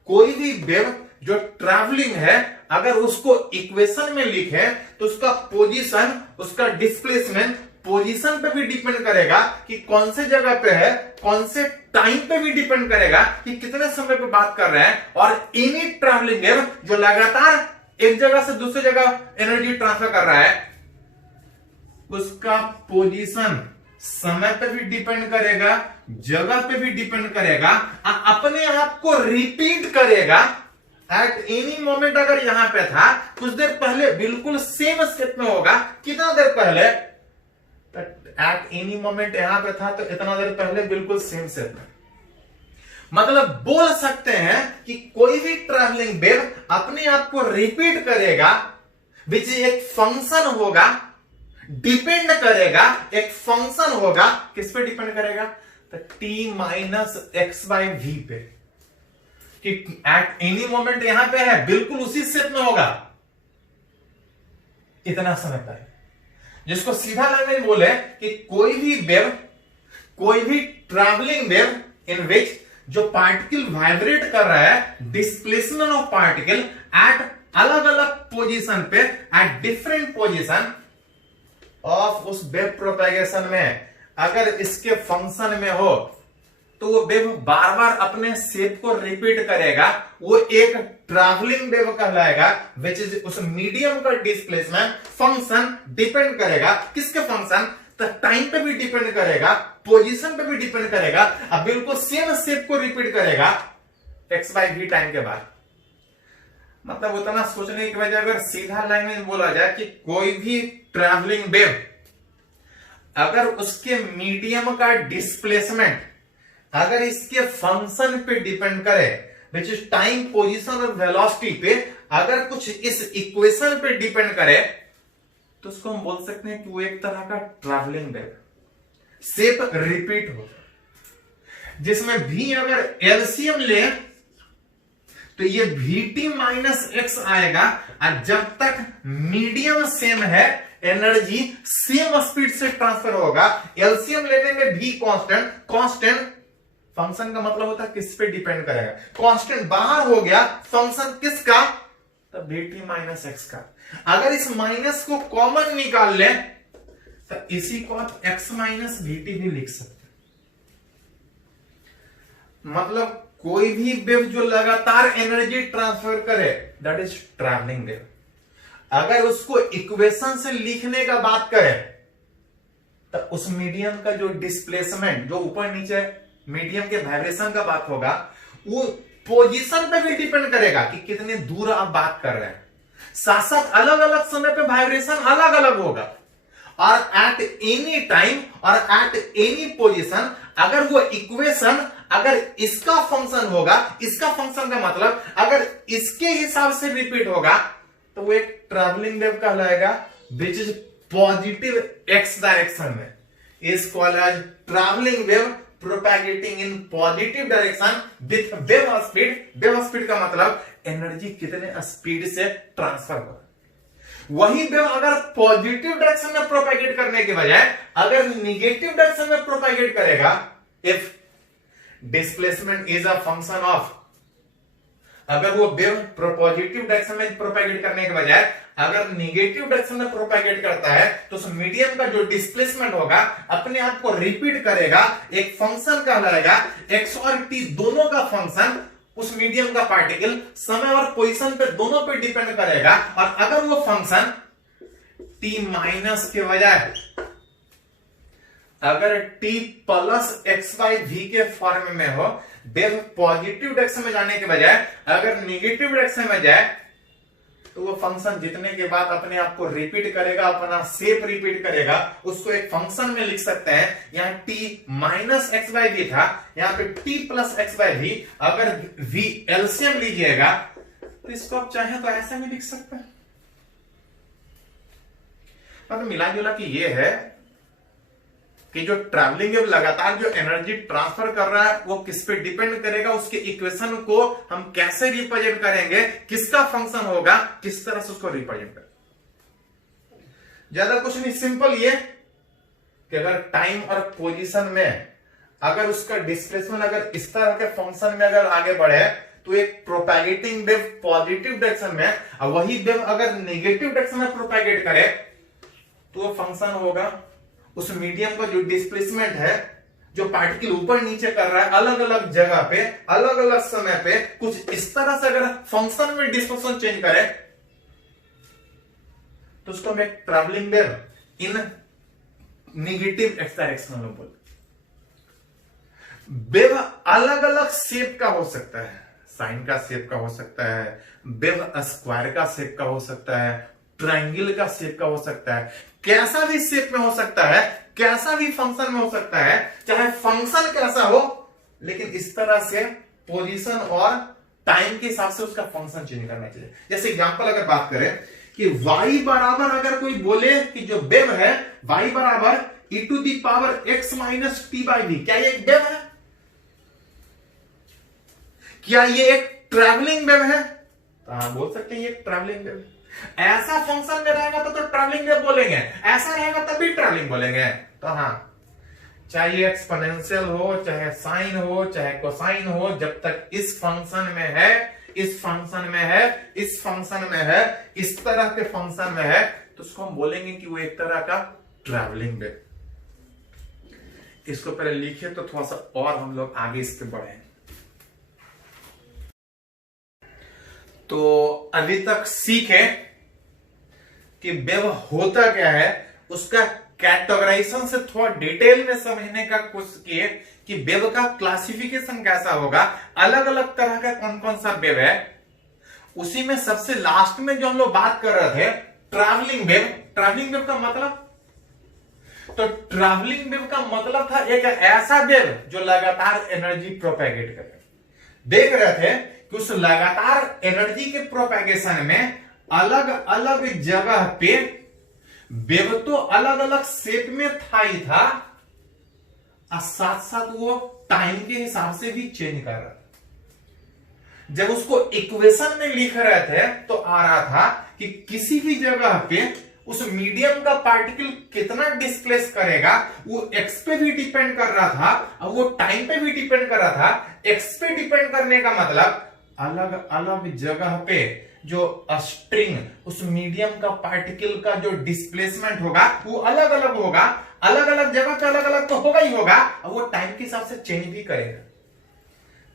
कोई भी वेव जो ट्रैवलिंग है, अगर उसको इक्वेशन में लिखे तो उसका पोजीशन, उसका डिस्प्लेसमेंट पोजीशन पे भी डिपेंड करेगा कि कौन से जगह पे है, कौन से टाइम पे भी डिपेंड करेगा कि कितने समय पे बात कर रहे हैं। और एनी ट्रैवलिंग वेव जो लगातार एक जगह से दूसरी जगह एनर्जी ट्रांसफर कर रहा है, उसका पोजीशन समय पे भी डिपेंड करेगा, जगह पे भी डिपेंड करेगा, अपने आप को रिपीट करेगा। एट एनी मोमेंट अगर यहां पे था, कुछ देर पहले बिल्कुल सेम स्टेप में होगा, कितना देर पहले, एट एनी मोमेंट यहां पे था तो इतना देर पहले बिल्कुल सेम स्टेप में। मतलब बोल सकते हैं कि कोई भी ट्रैवलिंग वेव अपने आप को रिपीट करेगा, विच एक फंक्शन होगा, डिपेंड करेगा, एक फंक्शन होगा, किस पे डिपेंड करेगा, तो t minus x by v पे, कि एट एनी मोमेंट यहां पे है, बिल्कुल उसी स्टेप में होगा इतना समय पर। जिसको सीधा लैंग्वेज बोले कि कोई भी वेव, कोई भी ट्रैवलिंग वेव इन विच जो पार्टिकल वाइब्रेट कर रहा है, डिस्प्लेसमेंट ऑफ पार्टिकल एट अलग अलग पोजीशन पे, एट डिफरेंट पोजीशन ऑफ उस वेव प्रोपेगेशन में, अगर इसके फंक्शन में हो तो वो वेव बार बार अपने शेप को रिपीट करेगा, वो एक ट्रैवलिंग वेव कहलाएगा, विच इज उस मीडियम का डिस्प्लेसमेंट फंक्शन डिपेंड करेगा, किसके फंक्शन, तो टाइम पे भी डिपेंड करेगा, पोजीशन पे भी डिपेंड करेगा, अब बिल्कुल सेम शेप को रिपीट करेगा एक्स बाई वी टाइम के बाद। मतलब उतना सोचने की वजह अगर सीधा लाइन में बोला जाए कि कोई भी ट्रैवलिंग वेव अगर उसके मीडियम का डिस्प्लेसमेंट अगर इसके फंक्शन पे डिपेंड करे, विच इज टाइम, पोजीशन और वेलोसिटी पे, अगर कुछ इस इक्वेशन पे डिपेंड करे, तो उसको हम बोल सकते हैं कि वो एक तरह का ट्रैवलिंग वेव, शेप रिपीट हो, जिसमें भी अगर एलसीएम ले तो ये vt माइनस एक्स आएगा, और जब तक मीडियम सेम है, एनर्जी सेम स्पीड से ट्रांसफर होगा। एलसीएम लेने में भी कांस्टेंट, कांस्टेंट फंक्शन का मतलब होता है किस पे डिपेंड करेगा, कांस्टेंट बाहर हो गया, फंक्शन किसका, तो vt माइनस एक्स का। अगर इस माइनस को कॉमन निकाल ले तो इसी को आप x माइनस vt भी लिख सकते हैं। मतलब कोई भी वेव जो लगातार एनर्जी ट्रांसफर करे, दैट इज ट्रैवलिंग वेव। अगर उसको इक्वेशन से लिखने का बात करें तो उस मीडियम का जो डिस्प्लेसमेंट, जो ऊपर नीचे मीडियम के वाइब्रेशन का बात होगा, वो पोजीशन पे भी डिपेंड करेगा कि कितने दूर आप बात कर रहे हैं। साथ साथ अलग अलग समय पे वाइब्रेशन अलग अलग होगा, और एट एनी टाइम और एट एनी पोजीशन अगर वो इक्वेशन अगर इसका फंक्शन होगा, इसका फंक्शन का मतलब अगर इसके हिसाब से रिपीट होगा, तो वो एक ट्रैवलिंग वेव कहलाएगा, which is positive x direction में, is called as travelling wave propagating in positive direction with wave speed. Wave speed का मतलब एनर्जी कितने स्पीड से ट्रांसफर होगा। वही वेव अगर पॉजिटिव डायरेक्शन में प्रोपैगेट करने के बजाय अगर निगेटिव डायरेक्शन में प्रोपैगेट करेगा, if displacement is a function of, अगर वो वेव पॉजिटिव डायरेक्शन में प्रोपैगेट करने के बजाय अगर निगेटिव डायरेक्शन में प्रोपैगेट करता है, तो उस मीडियम का जो डिस्प्लेसमेंट होगा अपने आप को रिपीट करेगा, एक फंक्शन कहलाएगा, एक्स और टी दोनों का फंक्शन उस मीडियम का पार्टिकल समय और पोजीशन पे दोनों पे डिपेंड करेगा। और अगर वो फंक्शन t माइनस के बजाय अगर t plus x by v के फॉर्म में हो, वेव पॉजिटिव डायरेक्शन में जाने के बजाय अगर निगेटिव डायरेक्शन में जाए, तो वो फंक्शन जितने के बाद अपने आप को रिपीट करेगा, अपना शेप रिपीट करेगा, उसको एक फंक्शन में लिख सकते हैं। यहां t minus x by v था, यहां पे t plus x by v, अगर v एलसीएम लीजिएगा तो इसको आप चाहें तो ऐसा भी लिख सकते हैं। मतलब मिला जुला कि ये है कि जो ट्रैवलिंग वेव लगातार जो एनर्जी ट्रांसफर कर रहा है वो किस पे डिपेंड करेगा, उसके इक्वेशन को हम कैसे रिप्रेजेंट करेंगे, किसका फंक्शन होगा, किस तरह से उसको रिप्रेजेंट करेंगे। ज्यादा कुछ नहीं, सिंपल ये कि अगर टाइम और पोजीशन में अगर उसका डिस्प्लेसमेंट अगर इस तरह के फंक्शन में अगर आगे बढ़े, तो एक प्रोपैगेटिंग वेव पॉजिटिव डायरेक्शन में, और वही वेव अगर नेगेटिव डायरेक्शन में प्रोपैगेट करे, तो वो फंक्शन होगा उस मीडियम का जो डिस्प्लेसमेंट है, जो पार्टिकल ऊपर नीचे कर रहा है अलग अलग जगह पे अलग अलग समय पे, कुछ इस तरह से अगर फंक्शन में डिस्प्लेसमेंट चेंज करे, तो उसको हम एक travelling wave in negative x direction में बोल। वेव अलग अलग शेप का हो सकता है, साइन का शेप का हो सकता है, वेव स्क्वायर का शेप का हो सकता है, ट्रायंगल का शेप का हो सकता है, कैसा भी शेप में हो सकता है, कैसा भी फंक्शन में हो सकता है, चाहे फंक्शन कैसा हो, लेकिन इस तरह से पोजीशन और टाइम के हिसाब से उसका फंक्शन चेंज करना चाहिए। जैसे एग्जांपल अगर बात करें कि y बराबर अगर कोई बोले कि जो वेव है y बराबर e⁻x - t/v, क्या ये एक वेव है? क्या ये एक ट्रैवलिंग वेव है? तो हाँ बोल सकते हैं ये एक ट्रैवलिंग वेव। ऐसा फंक्शन में रहेगा तो ट्रैवलिंग वेव बोलेंगे, ऐसा रहेगा तब भी ट्रैवलिंग बोलेंगे। तो हाँ, चाहे एक्सपोनेंशियल हो, चाहे साइन हो, चाहे कोसाइन हो, जब तक इस फंक्शन में है, इस फंक्शन में है, इस फंक्शन में है, इस तरह के फंक्शन में है, तो उसको हम बोलेंगे कि वो एक तरह का ट्रैवलिंग वेव। इसको पहले लिखिए तो थोड़ा सा और हम लोग आगे इस पे बढ़े। तो अभी तक सीखे कि वेव होता क्या है, उसका कैटेगराइजेशन से थोड़ा डिटेल में समझने का कोशिश किए कि वेव का क्लासिफिकेशन कैसा होगा, अलग अलग तरह का कौन कौन सा वेव है। उसी में सबसे लास्ट में जो हम लोग बात कर रहे थे ट्रैवलिंग वेव। ट्रैवलिंग वेव का मतलब, तो ट्रैवलिंग वेव का मतलब था एक ऐसा वेव जो लगातार एनर्जी प्रोपेगेट करे। देख रहे थे कि उस लगातार एनर्जी के प्रोपेगेशन में अलग अलग जगह पे वेव तो अलग अलग शेप में था ही था, और साथ साथ वो टाइम के हिसाब से भी चेंज कर रहा था। जब उसको इक्वेशन में लिख रहे थे तो आ रहा था कि किसी भी जगह पे उस मीडियम का पार्टिकल कितना डिस्प्लेस करेगा, वो एक्स पे भी डिपेंड कर रहा था और वो टाइम पे भी डिपेंड कर रहा था। एक्स पे डिपेंड करने का मतलब अलग अलग जगह पे जो स्ट्रिंग, उस मीडियम का पार्टिकल का जो डिस्प्लेसमेंट होगा वो अलग अलग होगा, अलग अलग जगह पे अलग अलग तो होगा ही होगा, और वो टाइम के हिसाब से चेंज भी करेगा।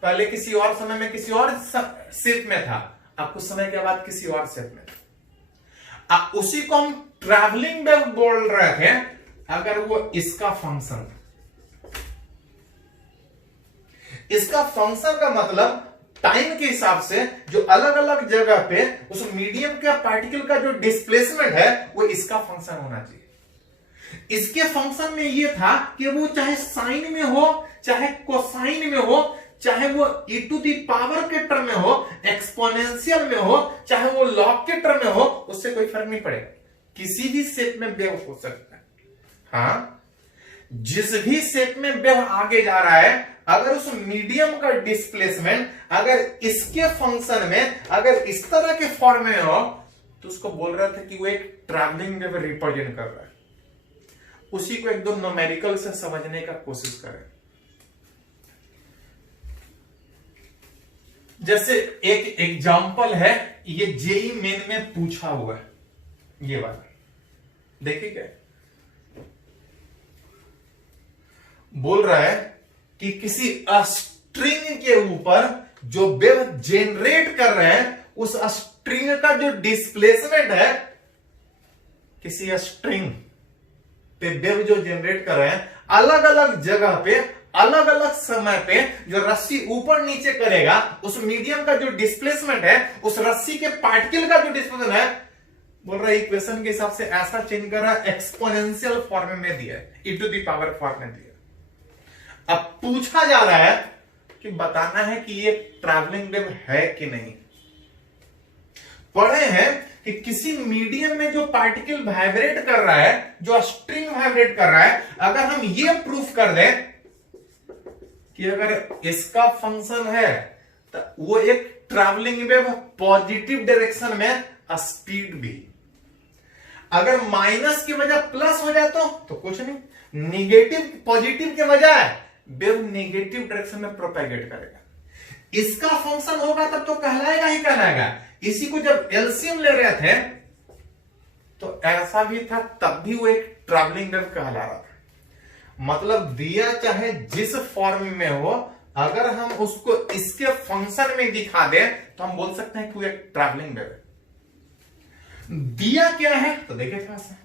पहले किसी और समय में किसी और शेप में था, अब कुछ समय के बाद किसी और शेप में था। उसी को हम ट्रैवलिंग वेव बोल रहे थे अगर वो इसका फंक्शन, इसका फंक्शन का मतलब टाइम के हिसाब से जो अलग अलग जगह पे उस मीडियम का पार्टिकल का जो डिस्प्लेसमेंट है वो इसका फंक्शन होना चाहिए। इसके फंक्शन में ये था कि वो चाहे साइन में हो, चाहे कोसाइन में हो, चाहे वो e⁻ के टर्म में हो, एक्सपोनेंशियल में हो, चाहे वो लॉग के टर्म में हो, उससे कोई फर्क नहीं पड़ेगा, किसी भी शेप में वेव हो सकता है। हाँ, जिस भी शेप में वेव आगे जा रहा है, अगर उस मीडियम का डिस्प्लेसमेंट अगर इसके फंक्शन में अगर इस तरह के फॉर्म में हो तो उसको बोल रहा था कि वो एक ट्रैवलिंग वेव रिप्रेजेंट कर रहा है। उसी को एकदम न्यूमेरिकल से समझने का कोशिश करें। जैसे एक एग्जांपल है, ये जेई मेन में पूछा हुआ है, ये वाला देखिए क्या बोल रहा है कि किसी स्ट्रिंग के ऊपर जो वेव जनरेट कर रहे हैं, उस स्ट्रिंग का जो डिस्प्लेसमेंट है, किसी स्ट्रिंग पे वेव जो जनरेट कर रहे हैं, अलग अलग जगह पे अलग अलग समय पे जो रस्सी ऊपर नीचे करेगा, उस मीडियम का जो डिस्प्लेसमेंट है, उस रस्सी के पार्टिकल का जो डिस्प्लेसमेंट है, बोल रहा है इक्वेशन के हिसाब से ऐसा चेंज कर रहा है, एक्सपोनेंशियल फॉर्म में दिया है, e⁻ फॉर्म में दिया। अब पूछा जा रहा है कि बताना है कि ये ट्रैवलिंग वेव है कि नहीं। पढ़े हैं कि किसी मीडियम में जो पार्टिकल वाइब्रेट कर रहा है, जो स्ट्रिंग वाइब्रेट कर रहा है, अगर हम ये प्रूफ कर दें कि अगर इसका फंक्शन है तो वो एक ट्रैवलिंग वेव, पॉजिटिव डायरेक्शन में स्पीड भी, अगर माइनस की वजह प्लस हो जाए तो कुछ नहीं, निगेटिव पॉजिटिव के बजाय वेव नेगेटिव डायरेक्शन में प्रोपेगेट करेगा। इसका फंक्शन होगा तब तो कहलाएगा ही कहलाएगा। इसी को जब एलसीएम ले रहे थे तो ऐसा भी था, तब भी वो एक ट्रैवलिंग वेव कहला रहा था। मतलब दिया चाहे जिस फॉर्म में हो, अगर हम उसको इसके फंक्शन में दिखा दें तो हम बोल सकते हैं कि वो एक ट्रैवलिंग वेव है। दिया क्या है तो देखिए थोड़ा सा,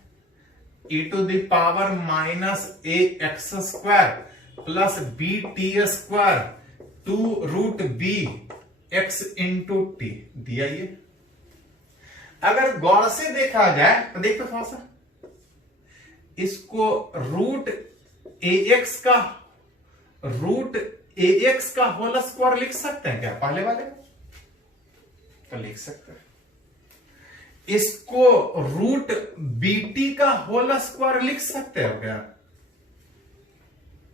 e to the power minus a x square plus b t square 2√b x into t दिया। ये अगर गौर से देखा जाए तो देखो थोड़ा सा, इसको रूट ए एक्स का होल स्क्वायर लिख सकते हैं क्या पहले वाले को? तो लिख सकते हैं। इसको रूट बीटी का होल स्क्वायर लिख सकते हो क्या?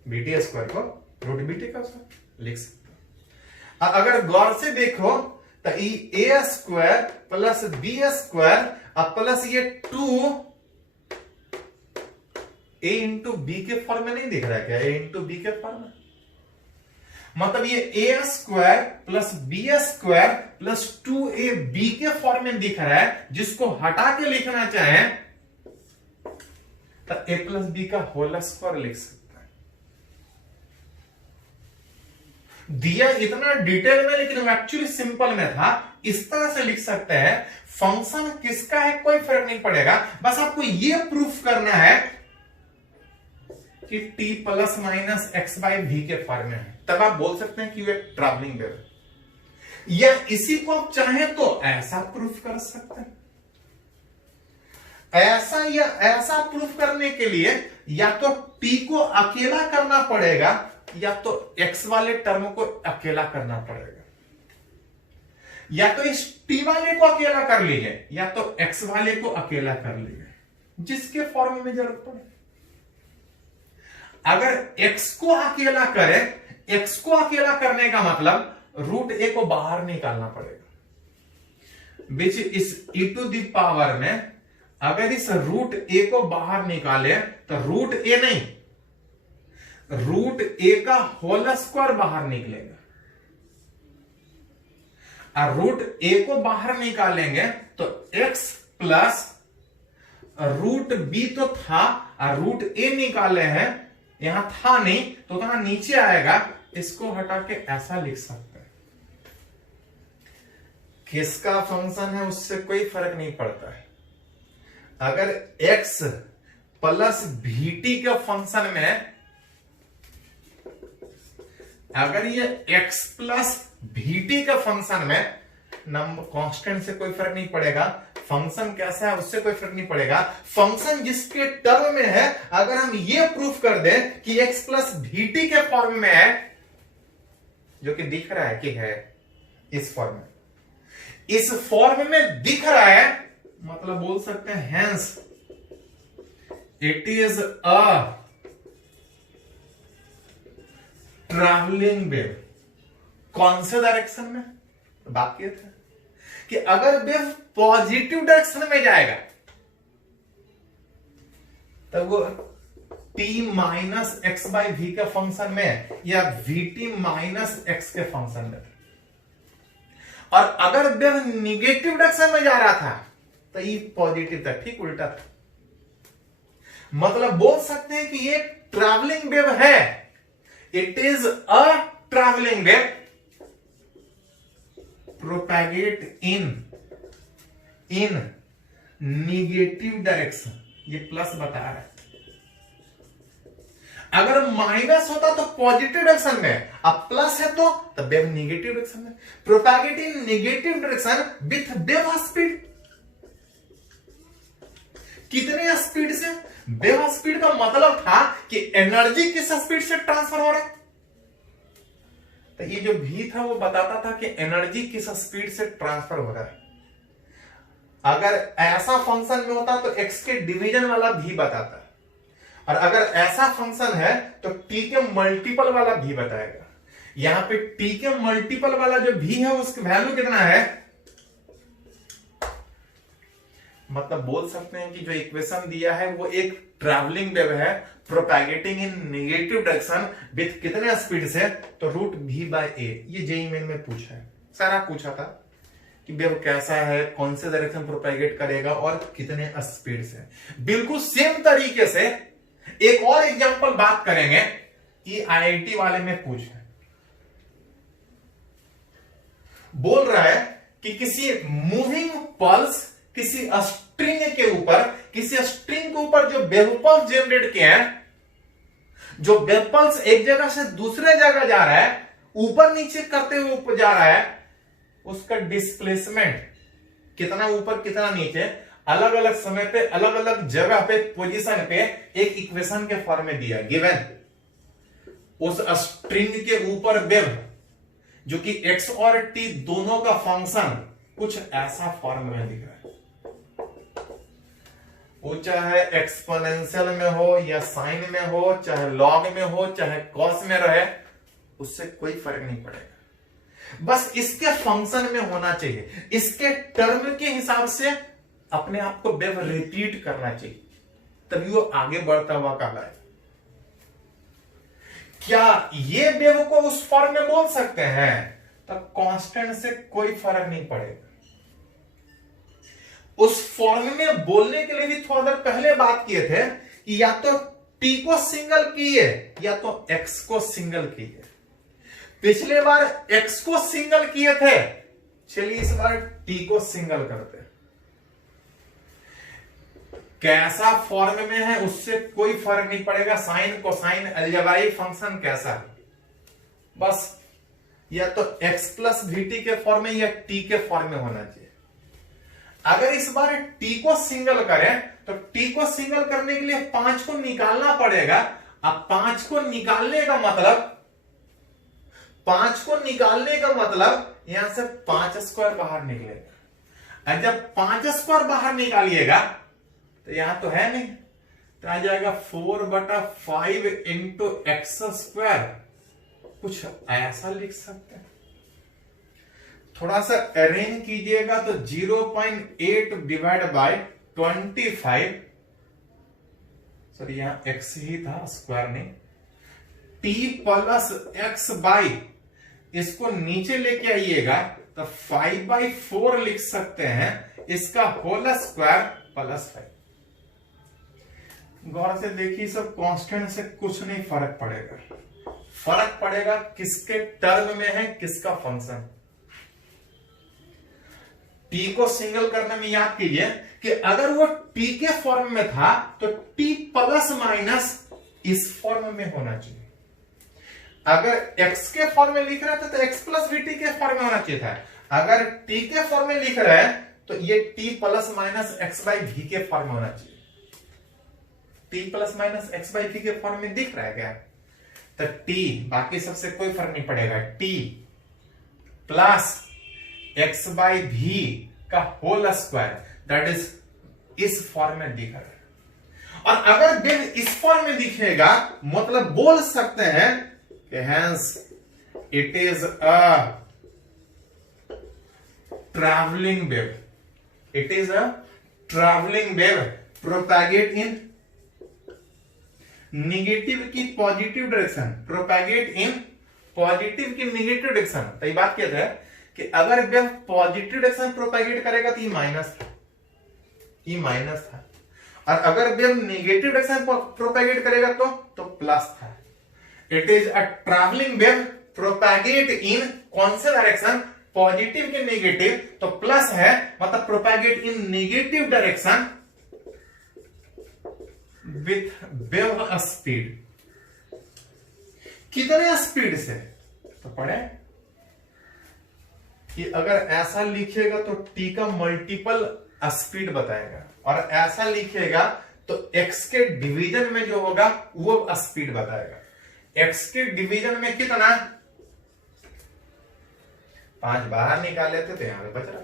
बीटी स्क्वायर को रूट बीटी का लिख सकते हो। अगर गौर से देखो तो A square plus B square plus ये 2 ए इंटू बी के फॉर्म में नहीं दिख रहा है क्या? ए इंटू बी के फॉर्म में, मतलब ये A square plus B square plus 2ab के फॉर्म में दिख रहा है। जिसको हटा के लिखना चाहे तो a प्लस बी का होल स्क्वायर लिख सकता है। दिया इतना डिटेल में, लेकिन एक्चुअली सिंपल में था। इस तरह से लिख सकते हैं। फंक्शन किसका है कोई फर्क नहीं पड़ेगा, बस आपको यह प्रूफ करना है कि t plus minus x by v के फॉर्म में है, तब आप बोल सकते हैं कि वो एक ट्रैवलिंग वेव है। या इसी को आप चाहें तो ऐसा प्रूफ कर सकते हैं। ऐसा या ऐसा प्रूफ करने के लिए या तो t को अकेला करना पड़ेगा या तो x वाले टर्म को अकेला करना पड़ेगा, या तो इस t वाले को अकेला कर लीजिए या तो x वाले को अकेला कर लीजिए, जिसके फॉर्म में जरूरत पड़े। अगर x को अकेला करें, x को अकेला करने का मतलब रूट ए को बाहर निकालना पड़ेगा। बीच इस e टू द पावर में अगर इस रूट ए को बाहर निकाले तो रूट ए नहीं, रूट ए का होल स्क्वायर बाहर निकलेगा। और रूट ए को बाहर निकालेंगे तो x प्लस रूट बी तो था और रूट ए निकाले हैं, यहां था नहीं तो उतना नीचे आएगा। इसको हटा के ऐसा लिख सकते हैं। किसका फंक्शन है उससे कोई फर्क नहीं पड़ता है। अगर x प्लस vt के फंक्शन में, अगर ये x प्लस vt के फंक्शन में नंबर कांस्टेंट से कोई फर्क नहीं पड़ेगा, फंक्शन कैसा है उससे कोई फर्क नहीं पड़ेगा। फंक्शन जिसके टर्म में है, अगर हम ये प्रूफ कर दें कि x प्लस vt के फॉर्म में है, जो कि दिख रहा है कि है इस फॉर्म में, इस फॉर्म में दिख रहा है, मतलब बोल सकते हैं hence it is a travelling wave. कौन से डायरेक्शन में? तो बात ये था कि अगर वेव पॉजिटिव डायरेक्शन में जाएगा तो वो t minus x by v के फंक्शन में या vt माइनस एक्स के फंक्शन में, और अगर वेव निगेटिव डायरेक्शन में जा रहा था तो ये पॉजिटिव था, ठीक उल्टा था। मतलब बोल सकते हैं कि ये ट्रैवलिंग वेव है। It is a travelling wave propagate in negative direction. ये प्लस बता रहा है। अगर माइनस होता तो पॉजिटिव डायरेक्शन में, अब प्लस है तो वेव निगेटिव डायरेक्शन में। Propagate in negative direction with wave speed. कितने स्पीड से? वेव स्पीड का मतलब था कि एनर्जी किस स्पीड से ट्रांसफर हो रहा है। तो ये जो भी था वो बताता था कि एनर्जी किस स्पीड से ट्रांसफर हो रहा है। अगर ऐसा फंक्शन में होता तो x के डिवीजन वाला भी बताता, और अगर ऐसा फंक्शन है तो t के मल्टीपल वाला भी बताएगा। यहां पे t के मल्टीपल वाला जो भी है उसकी वैल्यू कितना है, मतलब बोल सकते हैं कि जो इक्वेशन दिया है वो एक ट्रैवलिंग वेव है प्रोपैगेटिंग इन नेगेटिव डायरेक्शन विथ कितने स्पीड से, तो रूट v बाय ए। ये जेईई मेन में पूछा है, सारा पूछा था कि वेव कैसा है, कौन से डायरेक्शन प्रोपैगेट करेगा और कितने स्पीड से। बिल्कुल सेम तरीके से एक और एग्जांपल बात करेंगे, ये आईआईटी वाले में पूछा है। बोल रहा है कि किसी मूविंग पल्स किसी स्ट्रिंग के ऊपर किसी स्ट्रिंग के ऊपर जो वेव पल्स जनरेट किए हैं, जो वेव पल्स एक जगह से दूसरे जगह जा रहा है, ऊपर नीचे करते हुए ऊपर जा रहा है, उसका डिस्प्लेसमेंट कितना ऊपर कितना नीचे अलग अलग समय पे अलग अलग जगह पे पोजीशन पे एक इक्वेशन के फॉर्म में दिया गिवन। उस स्ट्रिंग के ऊपर वेव जो कि x और t दोनों का फंक्शन कुछ ऐसा फॉर्म में दिख रहा है। वो चाहे एक्सपोनेंशियल में हो या साइन में हो, चाहे लॉग में हो, चाहे कॉस में रहे, उससे कोई फर्क नहीं पड़ेगा। बस इसके फंक्शन में होना चाहिए, इसके टर्म के हिसाब से अपने आप को वेव रिपीट करना चाहिए, तभी वो आगे बढ़ता हुआ कहलाए। क्या ये वेव को उस फॉर्म में बोल सकते हैं? तब कांस्टेंट से कोई फर्क नहीं पड़ेगा। उस फॉर्म में बोलने के लिए भी थोड़ा देर पहले बात किए थे कि या तो t को सिंगल किए या तो x को सिंगल किए। पिछले बार x को सिंगल किए थे, चलिए इस बार t को सिंगल करते हैं। कैसा फॉर्म में है उससे कोई फर्क नहीं पड़ेगा, साइन कोसाइन अलजेब्राइक फंक्शन कैसा है, बस या तो x प्लस vt के फॉर्म में या t के फॉर्म में होना चाहिए। अगर इस बार t को सिंगल करें तो t को सिंगल करने के लिए 5 को निकालना पड़ेगा। अब 5 को निकालने का मतलब यहां से 5 स्क्वायर बाहर निकलेगा। और जब 5 स्क्वायर बाहर निकालिएगा तो यहां तो है नहीं, तो आ जाएगा 4/5 इंटू एक्स स्क्वायर। कुछ ऐसा लिख सकते हैं, थोड़ा सा अरेंज कीजिएगा तो 0.8 डिवाइड बाय 25, सॉरी यहां x ही था स्क्वायर नहीं, t प्लस x बाई, इसको नीचे लेके आइएगा तो 5/4 लिख सकते हैं, इसका होल स्क्वायर प्लस 5। गौर से देखिए, सब कांस्टेंट से कुछ नहीं फर्क पड़ेगा, फर्क पड़ेगा किसके टर्म में है, किसका फंक्शन। t को सिंगल करने में याद कीजिए कि अगर वो t के फॉर्म में था तो t प्लस माइनस इस फॉर्म में होना चाहिए। अगर x के फॉर्म में लिख रहे थे तो x प्लस vt के फॉर्म में होना चाहिए था। अगर t के फॉर्म में लिख रहे हैं तो ये t plus minus x by v के फॉर्म में होना चाहिए। t plus minus x by v के फॉर्म में दिख रहा है क्या? तो t, बाकी सबसे कोई फर्क नहीं पड़ेगा, t plus x by v का होल स्क्वायर, दैट इज इस फॉर्म में दिख रहा है। और अगर वेव इस फॉर्म में दिखेगा मतलब बोल सकते हैं कि hence it is a travelling wave, it is a travelling wave propagate in negative की positive direction, propagate in positive की निगेटिव डायरेक्शन। तो ये बात कहते हैं कि अगर वेव पॉजिटिव डायरेक्शन प्रोपैगेट करेगा तो ये माइनस था, और अगर वेव नेगेटिव डायरेक्शन प्रोपैगेट करेगा तो प्लस था। It is a travelling wave propagate in कौन से डायरेक्शन, पॉजिटिव के नेगेटिव, तो प्लस है मतलब propagate in negative direction with wave speed. कितने स्पीड से? तो पढ़े कि अगर ऐसा लिखिएगा तो t का मल्टीपल स्पीड बताएगा, और ऐसा लिखिएगा तो x के डिवीजन में जो होगा वो स्पीड बताएगा। x के डिवीजन में कितना, 5 बाहर निकाले थे तो यहां पे बच रहा,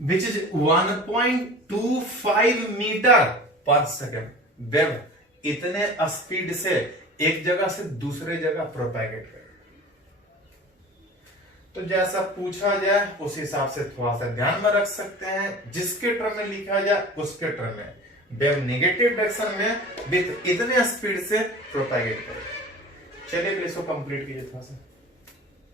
विच इज 1.25 मीटर पर सेकेंड। वेव इतने स्पीड से एक जगह से दूसरे जगह प्रोपैगेट करेगा। तो जैसा पूछा जाए उस हिसाब से थोड़ा सा ध्यान में रख सकते हैं, जिसके टर्म में लिखा जाए उसके टर्म में वेव नेगेटिव डायरेक्शन में विथ इतने स्पीड से प्रोपैगेट करेगा। चलिए फिर इसको कंप्लीट कीजिए थोड़ा सा।